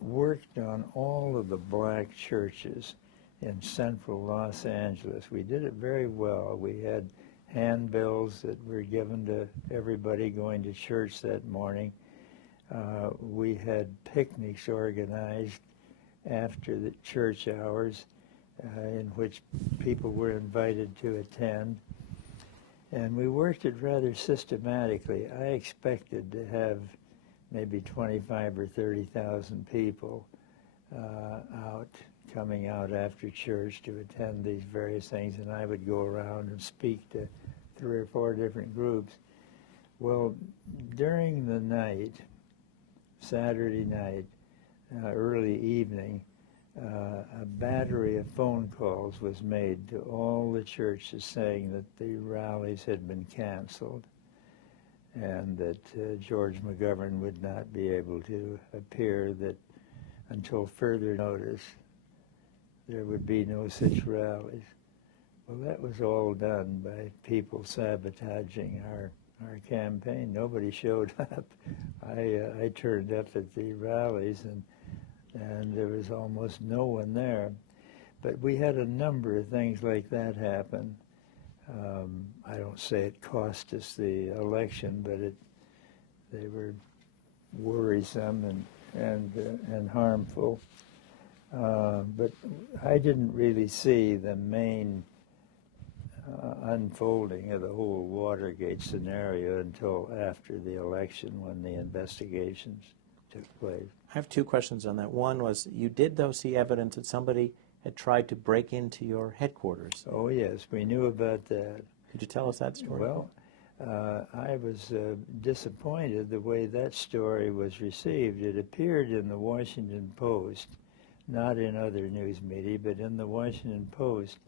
worked on all of the black churches in central Los Angeles. We did it very well. We had handbills that were given to everybody going to church that morning. We had picnics organized after the church hours in which people were invited to attend. And we worked it rather systematically. I expected to have maybe 25 or 30,000 people coming out after church to attend these various things, and I would go around and speak to 3 or 4 different groups. Well, during the night, Saturday night, early evening, a battery of phone calls was made to all the churches saying that the rallies had been canceled and that George McGovern would not be able to appear, that until further notice there would be no such rallies. Well, that was all done by people sabotaging our campaign. Nobody showed up. I turned up at the rallies, and there was almost no one there. But we had a number of things like that happen. I don't say it cost us the election, but they were worrisome and harmful. But I didn't really see the main unfolding of the whole Watergate scenario until after the election, when the investigations took place. I have 2 questions on that. One was, you did, though, see evidence that somebody had tried to break into your headquarters. Oh, yes, we knew about that. Could you tell us that story? Well, I was disappointed the way that story was received. It appeared in the Washington Post, not in other news media, but in the Washington Post.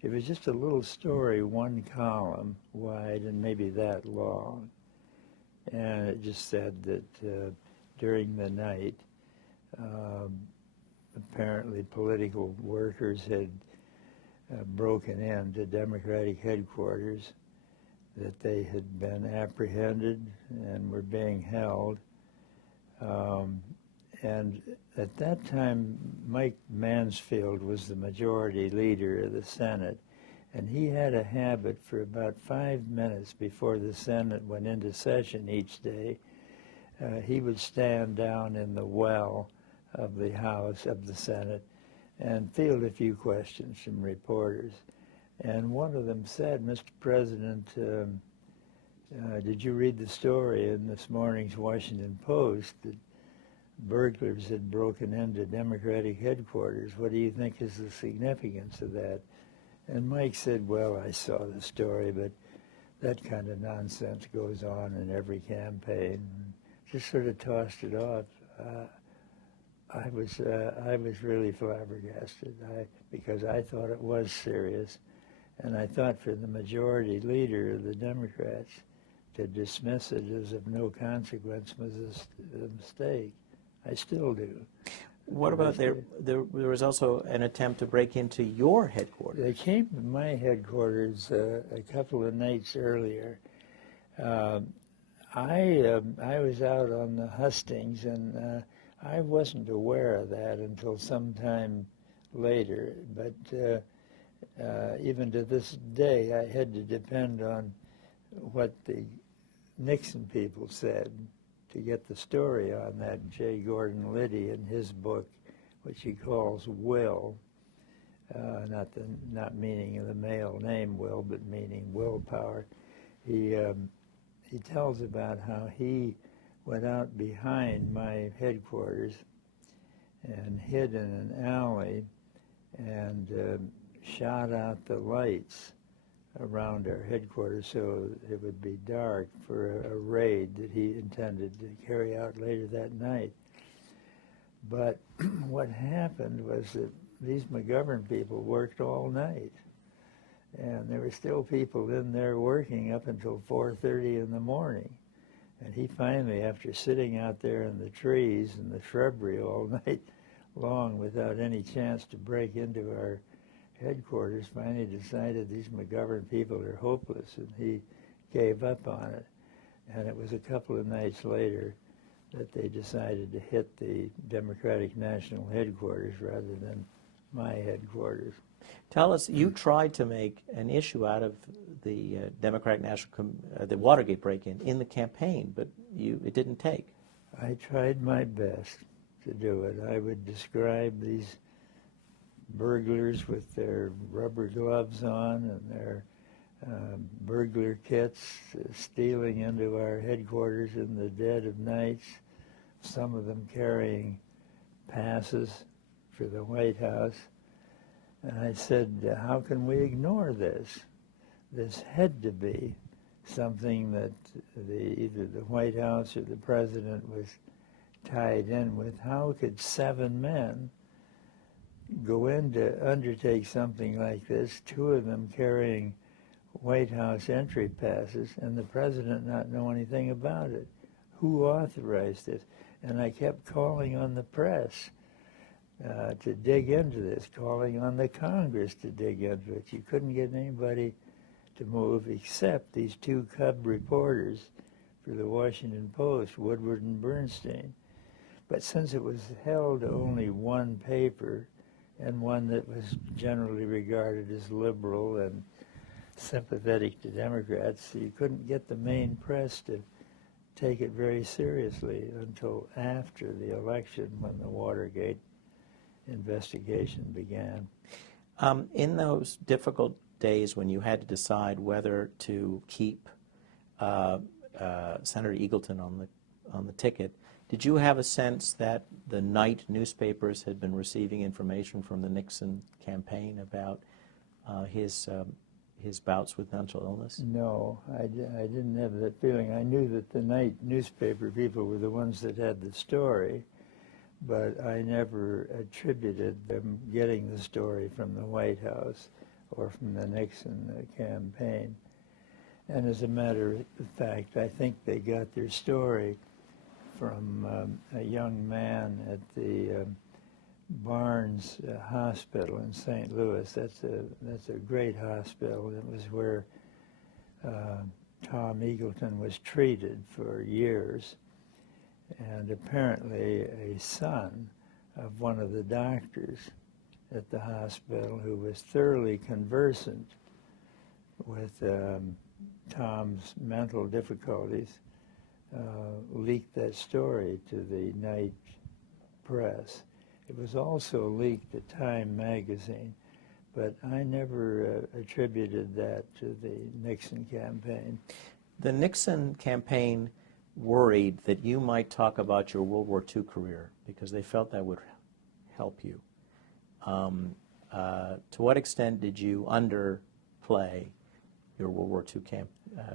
It was just a little story, 1 column wide and maybe that long. And it just said that during the night, apparently political workers had broken into Democratic headquarters, that they had been apprehended and were being held. And at that time, Mike Mansfield was the majority leader of the Senate, and he had a habit for about 5 minutes before the Senate went into session each day. He would stand down in the well of the House, of the Senate, and field a few questions from reporters. And one of them said, "Mr. President, did you read the story in this morning's Washington Post that burglars had broken into Democratic headquarters? What do you think is the significance of that?" And Mike said, "Well, I saw the story, but that kind of nonsense goes on in every campaign." Just sort of tossed it off. I was really flabbergasted because I thought it was serious, and I thought for the majority leader of the Democrats to dismiss it as of no consequence was a mistake. I still do. What about there was also an attempt to break into your headquarters? They came to my headquarters a couple of nights earlier. I was out on the hustings, and I wasn't aware of that until some time later. But even to this day, I had to depend on what the Nixon people said to get the story on that. J. Gordon Liddy, in his book, which he calls Will, not meaning the male name Will, but meaning willpower, he he tells about how he went out behind my headquarters and hid in an alley and shot out the lights around our headquarters so it would be dark for a raid that he intended to carry out later that night. But what happened was that these McGovern people worked all night, and there were still people in there working up until 4:30 in the morning. And he finally, after sitting out there in the trees and the shrubbery all night long without any chance to break into our headquarters, finally decided these McGovern people are hopeless, and he gave up on it. And it was a couple of nights later that they decided to hit the Democratic National Headquarters rather than my headquarters. Tell us, you tried to make an issue out of the Democratic National, the Watergate break-in in the campaign, but it didn't take. I tried my best to do it. I would describe these burglars with their rubber gloves on and their burglar kits stealing into our headquarters in the dead of nights, some of them carrying passes for the White House. And I said, how can we ignore this? This had to be something that either the White House or the president was tied in with. How could 7 men go in to undertake something like this, 2 of them carrying White House entry passes, and the president not know anything about it? Who authorized it? And I kept calling on the press to dig into this, calling on the Congress to dig into it. You couldn't get anybody to move except these 2 cub reporters for the Washington Post, Woodward and Bernstein. But since it was held to only one paper, and one that was generally regarded as liberal and sympathetic to Democrats, you couldn't get the main press to take it very seriously until after the election, when the Watergate investigation began. In those difficult days when you had to decide whether to keep Senator Eagleton on the ticket, did you have a sense that the night newspapers had been receiving information from the Nixon campaign about his bouts with mental illness? No, I didn't have that feeling. I knew that the night newspaper people were the ones that had the story, but I never attributed them getting the story from the White House or from the Nixon campaign. And as a matter of fact, I think they got their story from a young man at the Barnes Hospital in St. Louis. That's a great hospital. It was where Tom Eagleton was treated for years. And apparently a son of one of the doctors at the hospital, who was thoroughly conversant with Tom's mental difficulties, leaked that story to the night press. It was also leaked to Time magazine, but I never attributed that to the Nixon campaign. The Nixon campaign worried that you might talk about your World War II career because they felt that would help you. To what extent did you underplay your World War II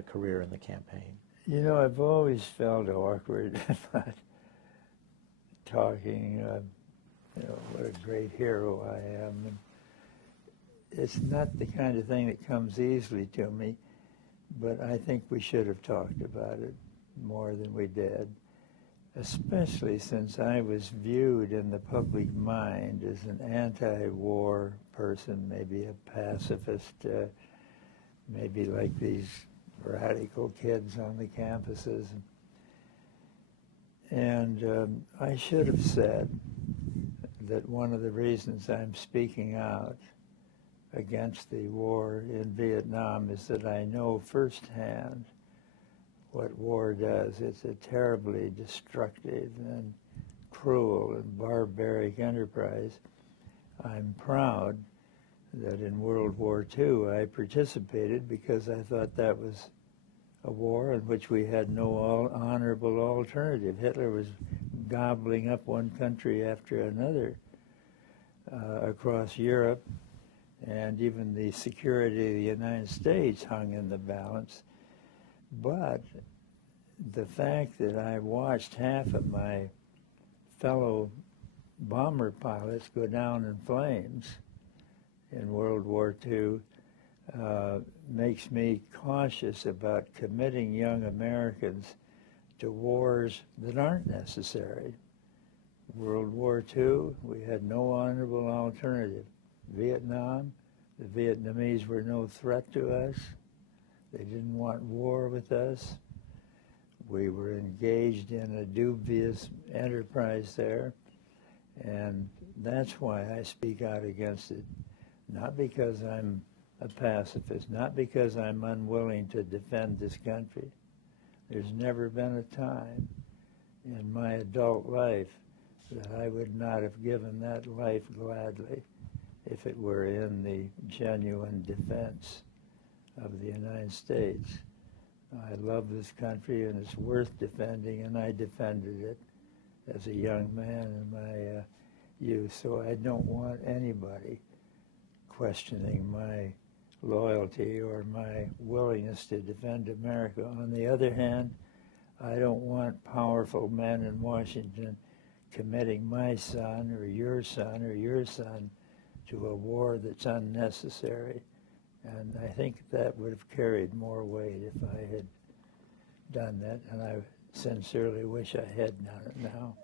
career in the campaign? You know, I've always felt awkward about talking, what a great hero I am. And it's not the kind of thing that comes easily to me, but I think we should have talked about it more than we did, especially since I was viewed in the public mind as an anti-war person, maybe a pacifist, maybe like these radical kids on the campuses. And I should have said that one of the reasons I'm speaking out against the war in Vietnam is that I know firsthand what war does. It's a terribly destructive and cruel and barbaric enterprise. I'm proud that in World War II I participated because I thought that was a war in which we had no honorable alternative. Hitler was gobbling up one country after another across Europe, and even the security of the United States hung in the balance. But the fact that I watched half of my fellow bomber pilots go down in flames in World War II makes me cautious about committing young Americans to wars that aren't necessary. World War II, we had no honorable alternative. Vietnam, the Vietnamese were no threat to us. They didn't want war with us. We were engaged in a dubious enterprise there, and that's why I speak out against it. Not because I'm a pacifist, not because I'm unwilling to defend this country. There's never been a time in my adult life that I would not have given that life gladly if it were in the genuine defense of the United States. I love this country and it's worth defending, and I defended it as a young man in my youth, so I don't want anybody questioning my loyalty or my willingness to defend America. On the other hand, I don't want powerful men in Washington committing my son or your son to a war that's unnecessary. And I think that would have carried more weight if I had done that, and I sincerely wish I had done it now.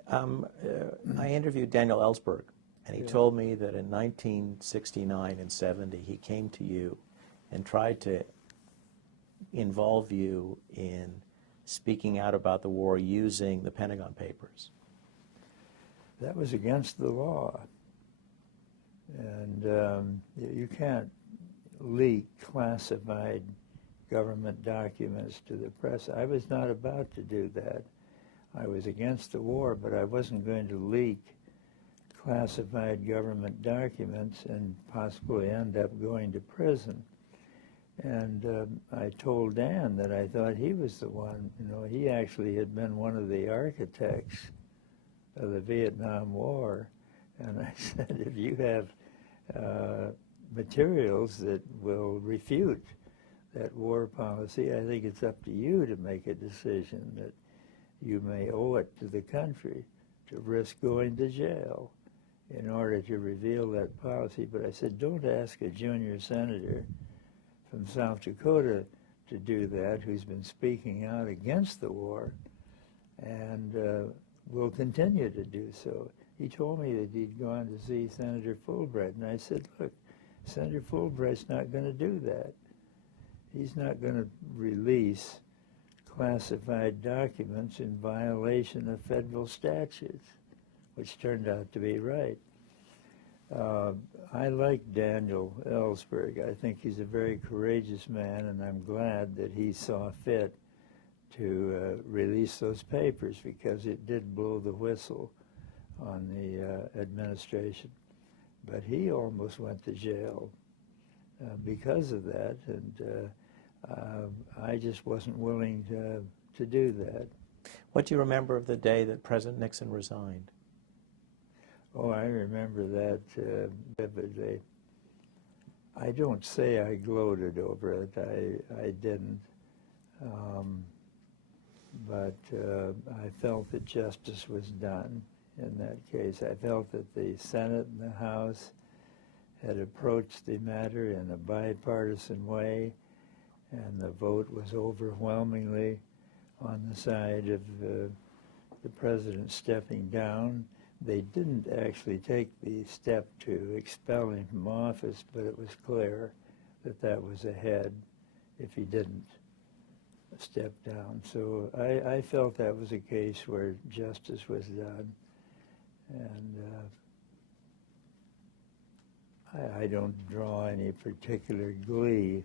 I interviewed Daniel Ellsberg, and he told me that in 1969 and 70 he came to you and tried to involve you in speaking out about the war using the Pentagon Papers. That was against the law, and you can't leak classified government documents to the press. I was not about to do that. I was against the war, but I wasn't going to leak classified government documents and possibly end up going to prison. And I told Dan that I thought he was the one. You know, he actually had been one of the architects of the Vietnam War. And I said, if you have materials that will refute that war policy, I think it's up to you to make a decision that you may owe it to the country to risk going to jail in order to reveal that policy. But I said, don't ask a junior senator from South Dakota to do that, who's been speaking out against the war, and will continue to do so. He told me that he'd gone to see Senator Fulbright, and I said, look, Senator Fulbright's not going to do that. He's not going to release classified documents in violation of federal statutes, which turned out to be right. I like Daniel Ellsberg. I think he's a very courageous man, and I'm glad that he saw fit to release those papers, because it did blow the whistle on the administration. But he almost went to jail because of that, and I just wasn't willing to do that. What do you remember of the day that President Nixon resigned? Oh, I remember that vividly. I don't say I gloated over it. I didn't. But I felt that justice was done in that case. I felt that the Senate and the House had approached the matter in a bipartisan way, and the vote was overwhelmingly on the side of the president stepping down. They didn't actually take the step to expel him from office, but it was clear that that was ahead if he didn't step down. So I felt that was a case where justice was done, and I don't draw any particular glee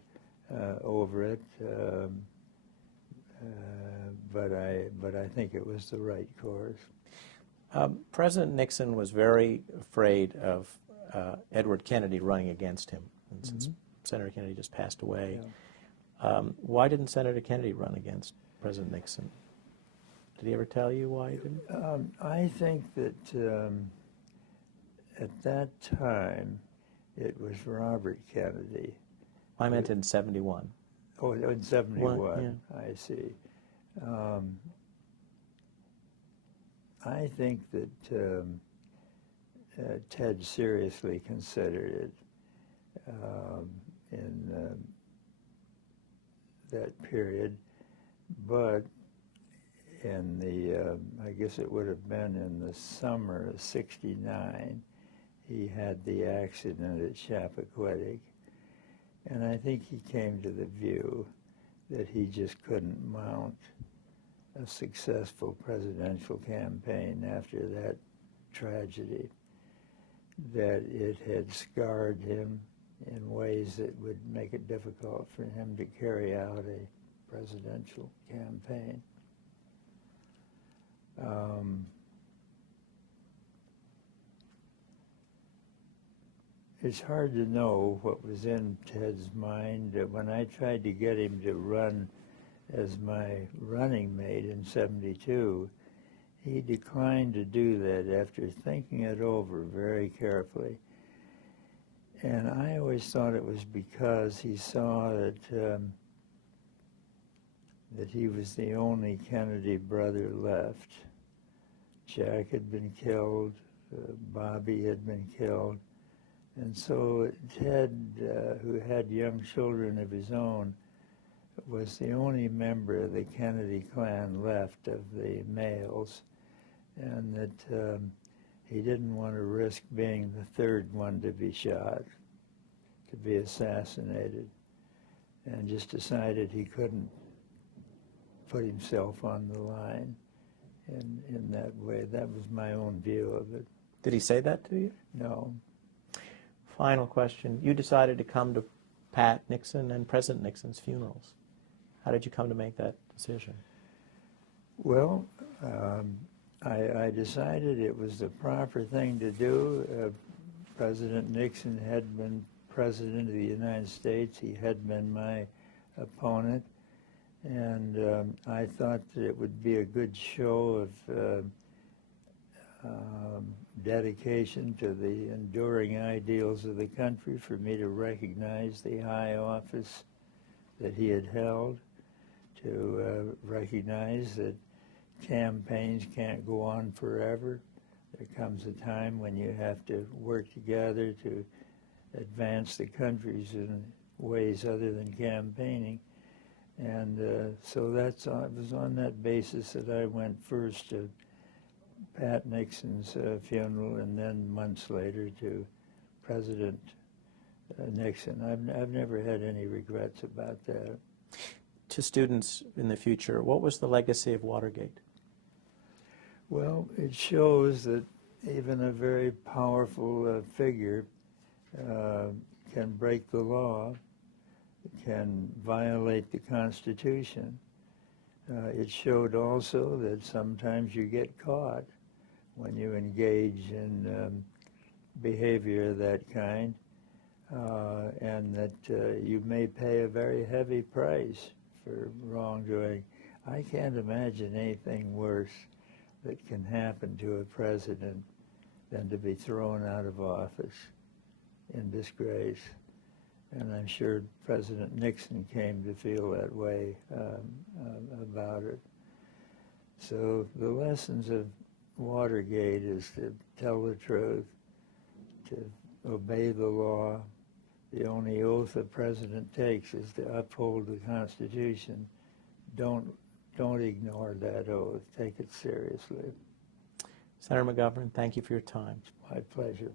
over it, but I think it was the right course. President Nixon was very afraid of Edward Kennedy running against him, and since Senator Kennedy just passed away, Why didn't Senator Kennedy run against President Nixon? Did he ever tell you why he didn't? I think that at that time it was Robert Kennedy. I meant in 71. Oh, in 71, Yeah. I see. I think that Ted seriously considered it in that period, but in the, I guess it would have been in the summer of '69, he had the accident at Chappaquiddick, and I think he came to the view that he just couldn't mount a successful presidential campaign after that tragedy, that it had scarred him in ways that would make it difficult for him to carry out a presidential campaign. It's hard to know what was in Ted's mind. When I tried to get him to run as my running mate in '72, he declined to do that after thinking it over very carefully. And I always thought it was because he saw that that he was the only Kennedy brother left. Jack had been killed, Bobby had been killed, and so Ted, who had young children of his own, was the only member of the Kennedy clan left of the males, and that he didn't want to risk being the third one to be shot, to be assassinated, and just decided he couldn't put himself on the line in that way. That was my own view of it. Did he say that to you? No. Final question. You decided to come to Pat Nixon and President Nixon's funerals. How did you come to make that decision? Well, I decided it was the proper thing to do. President Nixon had been President of the United States. He had been my opponent. And I thought that it would be a good show of dedication to the enduring ideals of the country for me to recognize the high office that he had held, to recognize that campaigns can't go on forever. There comes a time when you have to work together to advance the countries in ways other than campaigning. And so it was on that basis that I went first to Pat Nixon's funeral, and then months later to President Nixon. I've never had any regrets about that. To students in the future, what was the legacy of Watergate? Well, it shows that even a very powerful figure can break the law, can violate the Constitution. It showed also that sometimes you get caught when you engage in behavior of that kind, and that you may pay a very heavy price for wrongdoing. I can't imagine anything worse that can happen to a president than to be thrown out of office in disgrace. And I'm sure President Nixon came to feel that way about it. So the lessons of Watergate is to tell the truth, to obey the law. The only oath a president takes is to uphold the Constitution. Don't ignore that oath. Take it seriously. Senator McGovern, thank you for your time. It's my pleasure.